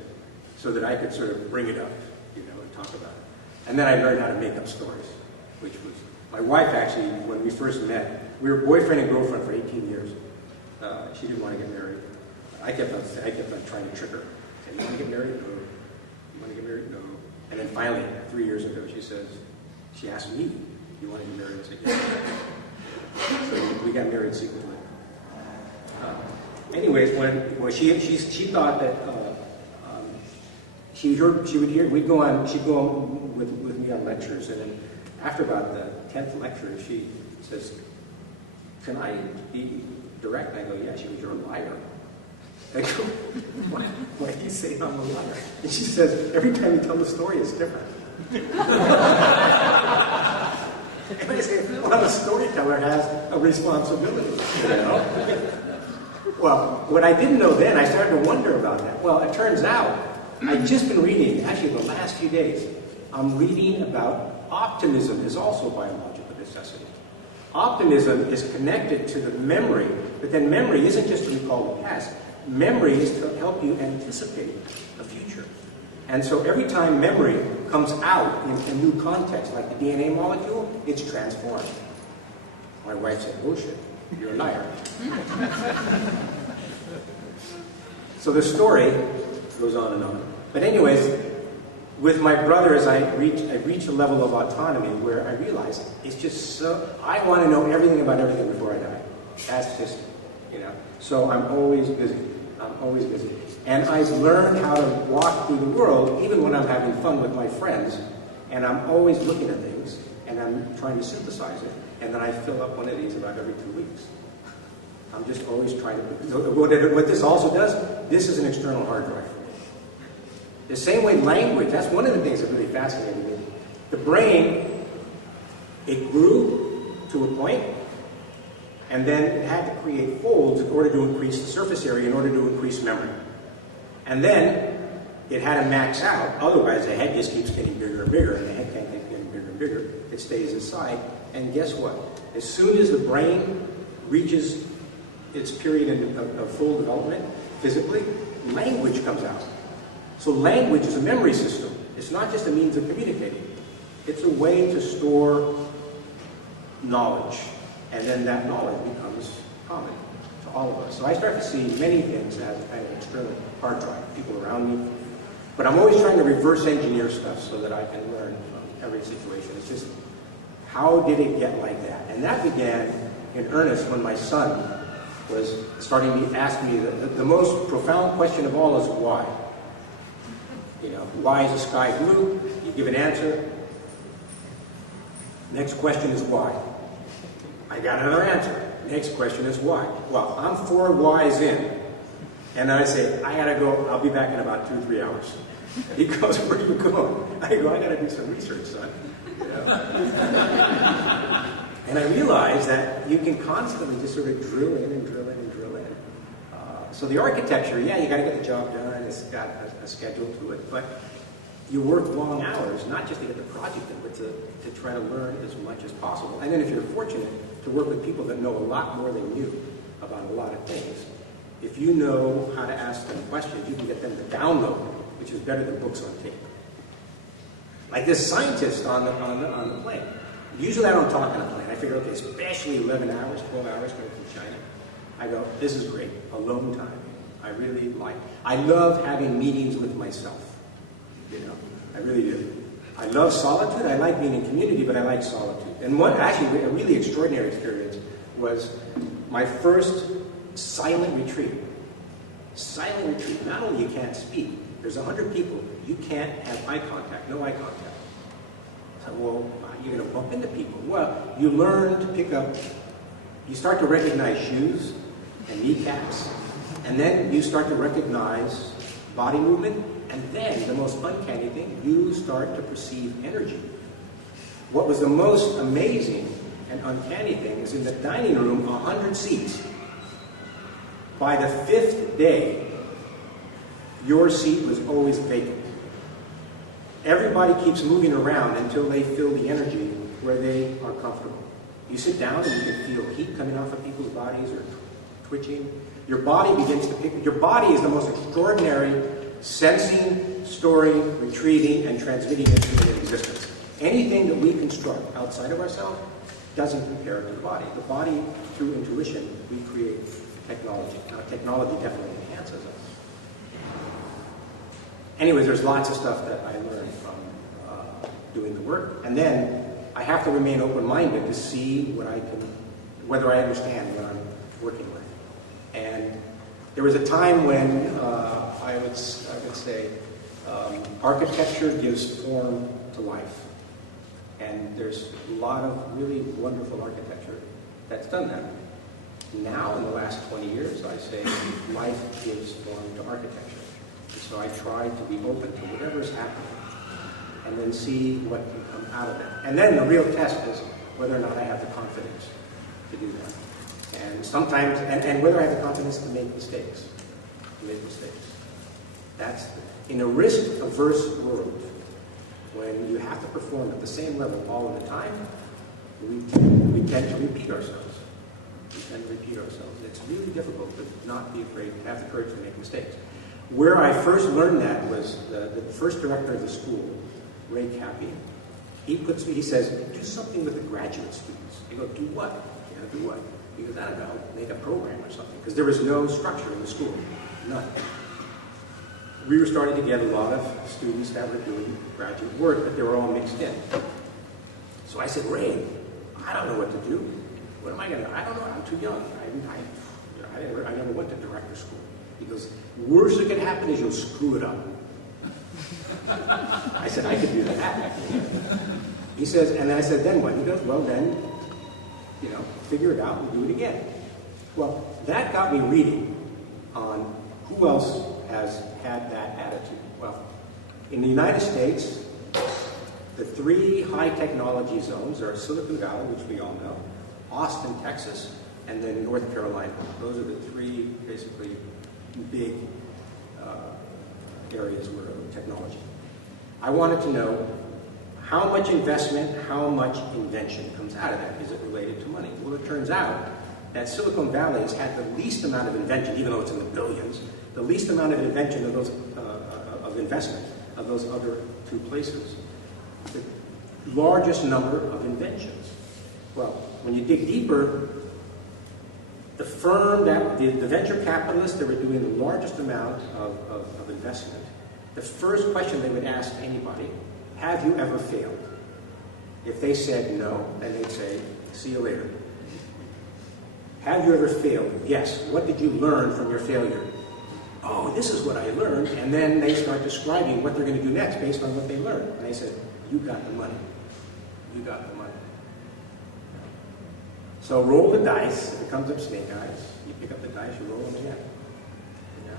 so that I could sort of bring it up, and talk about it. And then I learned how to make up stories, which was, my wife actually, when we first met, we were boyfriend and girlfriend for 18 years. She didn't want to get married. I kept on trying to trick her. I said, you want to get married? No. You want to get married? No. And then finally, 3 years ago, she asked me, you want to get married? I said, yeah. So we got married secretly. Anyways, she thought that she'd go on with me on lectures, and then after about the 10th lecture, she says, can I be direct? And I go, yeah. She goes, you're a liar. I go, why do you say I'm a liar? And she says, every time you tell the story, it's different. And I say, well, a storyteller has a responsibility, Well, what I didn't know then, I started to wonder about that. Well, it turns out, I've just been reading, actually the last few days, I'm reading about optimism is also biological necessity. Optimism is connected to the memory But then memory isn't just to recall the past. Memory is to help you anticipate the future. And so every time memory comes out in a new context, like the DNA molecule, it's transformed. My wife said, "Oh shit, you're a liar." So the story goes on and on. But anyways, with my brothers, I reach a level of autonomy where I realize it's just so, I want to know everything about everything before I die. That's just, So I'm always busy. I'm always busy. And I've learned how to walk through the world, even when I'm having fun with my friends, and I'm always looking at things, and I'm trying to synthesize it, and then I fill up one of these about every 2 weeks. I'm just always trying to... What this also does, this is an external hard drive for me. The same way language, that's one of the things that really fascinated me. The brain, it grew to a point, and then it had to create folds in order to increase the surface area, in order to increase memory. And then it had to max out, otherwise the head just keeps getting bigger and bigger, and the head can't keep getting bigger and bigger. It stays inside, and guess what? As soon as the brain reaches its period of full development, physically, language comes out. So language is a memory system. It's not just a means of communicating. It's a way to store knowledge. And then that knowledge becomes common to all of us. So I start to see many things as a kind of external hard drive, people around me. But I'm always trying to reverse engineer stuff so that I can learn from every situation. It's just, how did it get like that? And that began in earnest when my son was starting to ask me the most profound question of all is why? Why is the sky blue? You give an answer. Next question is why? I got another answer. Next question is why? Well, I'm 4 whys in. And then I say, I gotta go, I'll be back in about 2-3 hours. He goes, where are you going? I go, I gotta do some research, son. And I realized that you can constantly just sort of drill in and drill in and drill in. So the architecture, you gotta get the job done, it's got a schedule to it, but you work long hours, not just to get the project done, but to try to learn as much as possible. And then if you're fortunate to work with people that know a lot more than you about a lot of things, if you know how to ask them questions, you can get them to download, which is better than books on tape. Like this scientist on the plane. Usually I don't talk on a plane. I figure, okay, especially 11 hours, 12 hours going from China. I go, this is great, alone time. I love having meetings with myself. I really do. I love solitude. I like being in community, but I like solitude. And actually, a really extraordinary experience was my first silent retreat. Silent retreat. Not only you can't speak, there's 100 people. You can't have eye contact, no eye contact. So, well, you're going to bump into people. Well, you learn to pick up, you start to recognize shoes and kneecaps, and then you start to recognize body movement, and then the most uncanny thing, you start to perceive energy. What was the most amazing and uncanny thing is in the dining room, 100 seats. By the 5th day, your seat was always vacant. Everybody keeps moving around until they feel the energy where they are comfortable. You sit down and you can feel heat coming off of people's bodies or twitching. Your body begins to pick. Your body is the most extraordinary sensing, storing, retrieving, and transmitting instrument in existence. Anything that we construct outside of ourselves doesn't compare to the body. The body, through intuition, we create technology. Now, technology definitely enhances us. Anyways, there's lots of stuff that I learned from doing the work. And then I have to remain open-minded to see whether I understand what I'm working with. And there was a time when I would say architecture gives form to life. And there's a lot of really wonderful architecture that's done that. Now, in the last 20 years, I say life gives form to architecture. And so I try to be open to whatever's happening and then see what can come out of it. And then the real test is whether or not I have the confidence to do that. And sometimes, and whether I have the confidence to make mistakes. That's, in a risk-averse world, when you have to perform at the same level all of the time, we tend to repeat ourselves. We tend to repeat ourselves. It's really difficult to not be afraid, to have the courage to make mistakes. Where I first learned that was the first director of the school, Ray Cappy. He says, do something with the graduate students. You go, do what? You know, do what? He goes, I don't know, make a program or something. Because there was no structure in the school. None. We were starting to get a lot of students that were doing graduate work, but they were all mixed in. So I said, Ray, I don't know what to do. What am I going to do? I don't know. I'm too young. I never went to director school. He goes, worst that can happen is you'll screw it up. I said, I could do that. He says, and then I said, then what? He goes, well, then, you know, figure it out and do it again. Well, that got me reading on who else has had that attitude. Well, in the United States, the 3 high technology zones are Silicon Valley, which we all know, Austin, Texas, and then North Carolina. Those are the 3 basically big areas where technology. I wanted to know how much investment, how much invention comes out of that. Is it related to money? Well, it turns out that Silicon Valley has had the least amount of invention, even though it's in the billions, the least amount of invention of those of investment of those other 2 places. The largest number of inventions. Well, when you dig deeper, the firm that the venture capitalists that were doing the largest amount of investment, the first question they would ask anybody, have you ever failed? If they said no, then they'd say, see you later. Have you ever failed? Yes. What did you learn from your failure? Oh, this is what I learned. And then they start describing what they're going to do next based on what they learned. And they said, you got the money. You got the money. So roll the dice. If it comes up snake eyes, you pick up the dice, you roll them again. Yeah.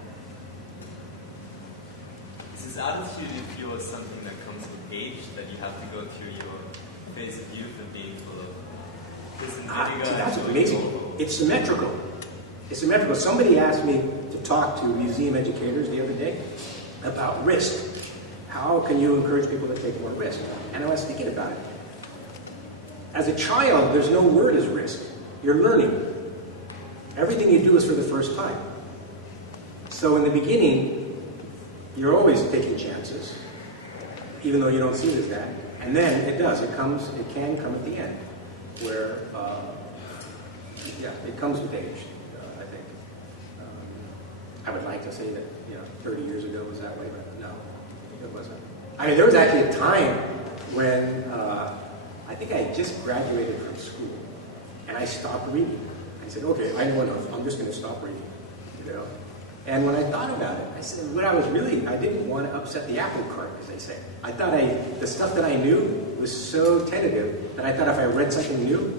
Is this attitude you feel is something that comes with age, that you have to go through your phase of youth and being full of See, that's amazing. It's symmetrical. It's symmetrical. Somebody asked me to talk to museum educators the other day about risk. How can you encourage people to take more risk? And I was thinking about it. As a child, there's no word as risk. You're learning. Everything you do is for the first time. So in the beginning, you're always taking chances, even though you don't see it as that. And then it does. It can come at the end, where, it comes with age, I think. I would like to say that, 30 years ago was that way, but no, it wasn't. I mean, there was actually a time when I think I had just graduated from school, and I stopped reading. I said, okay, I know enough. I'm just going to stop reading, And when I thought about it, I said, I didn't want to upset the apple cart, as they say. I thought the stuff that I knew was so tentative that I thought if I read something new,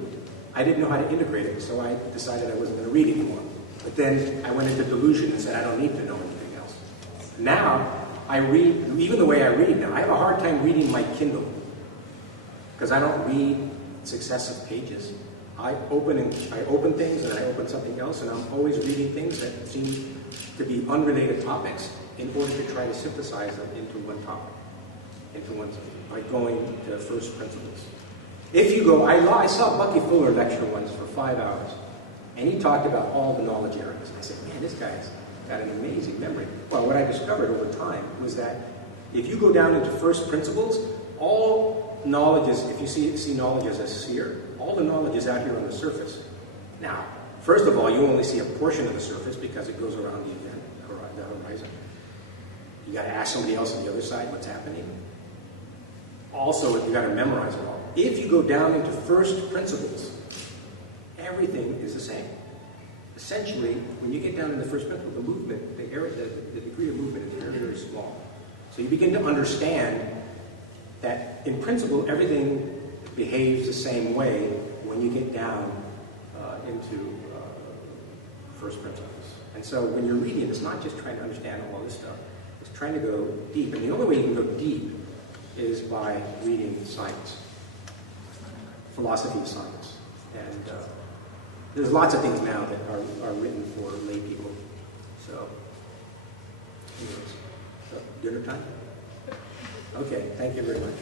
I didn't know how to integrate it, so I decided I wasn't going to read anymore. But then I went into delusion and said, I don't need to know anything else. Now, I read, even the way I read now, I have a hard time reading my Kindle, because I don't read successive pages. I open things, and then I open something else, and I'm always reading things that seem to be unrelated topics in order to try to synthesize them into one topic, by going to first principles. If you go, I saw Bucky Fuller lecture once for 5 hours, and he talked about all the knowledge areas. And I said, man, this guy's got an amazing memory. Well, what I discovered over time was that if you go down into first principles, all knowledge is, if you see knowledge as a sphere, all the knowledge is out here on the surface. Now, first of all, you only see a portion of the surface because it goes around the horizon. You got to ask somebody else on the other side what's happening. Also, you got to memorize it all. If you go down into first principles, everything is the same. Essentially, when you get down in the first principle, the movement, the degree of movement is very, very small. So you begin to understand that in principle, everything behaves the same way when you get down into first principles. And so when you're reading, it's not just trying to understand all this stuff. It's trying to go deep. And the only way you can go deep is by reading science, philosophy of science. And there's lots of things now that are written for lay people. So, anyways, so dinner time? Okay, thank you very much.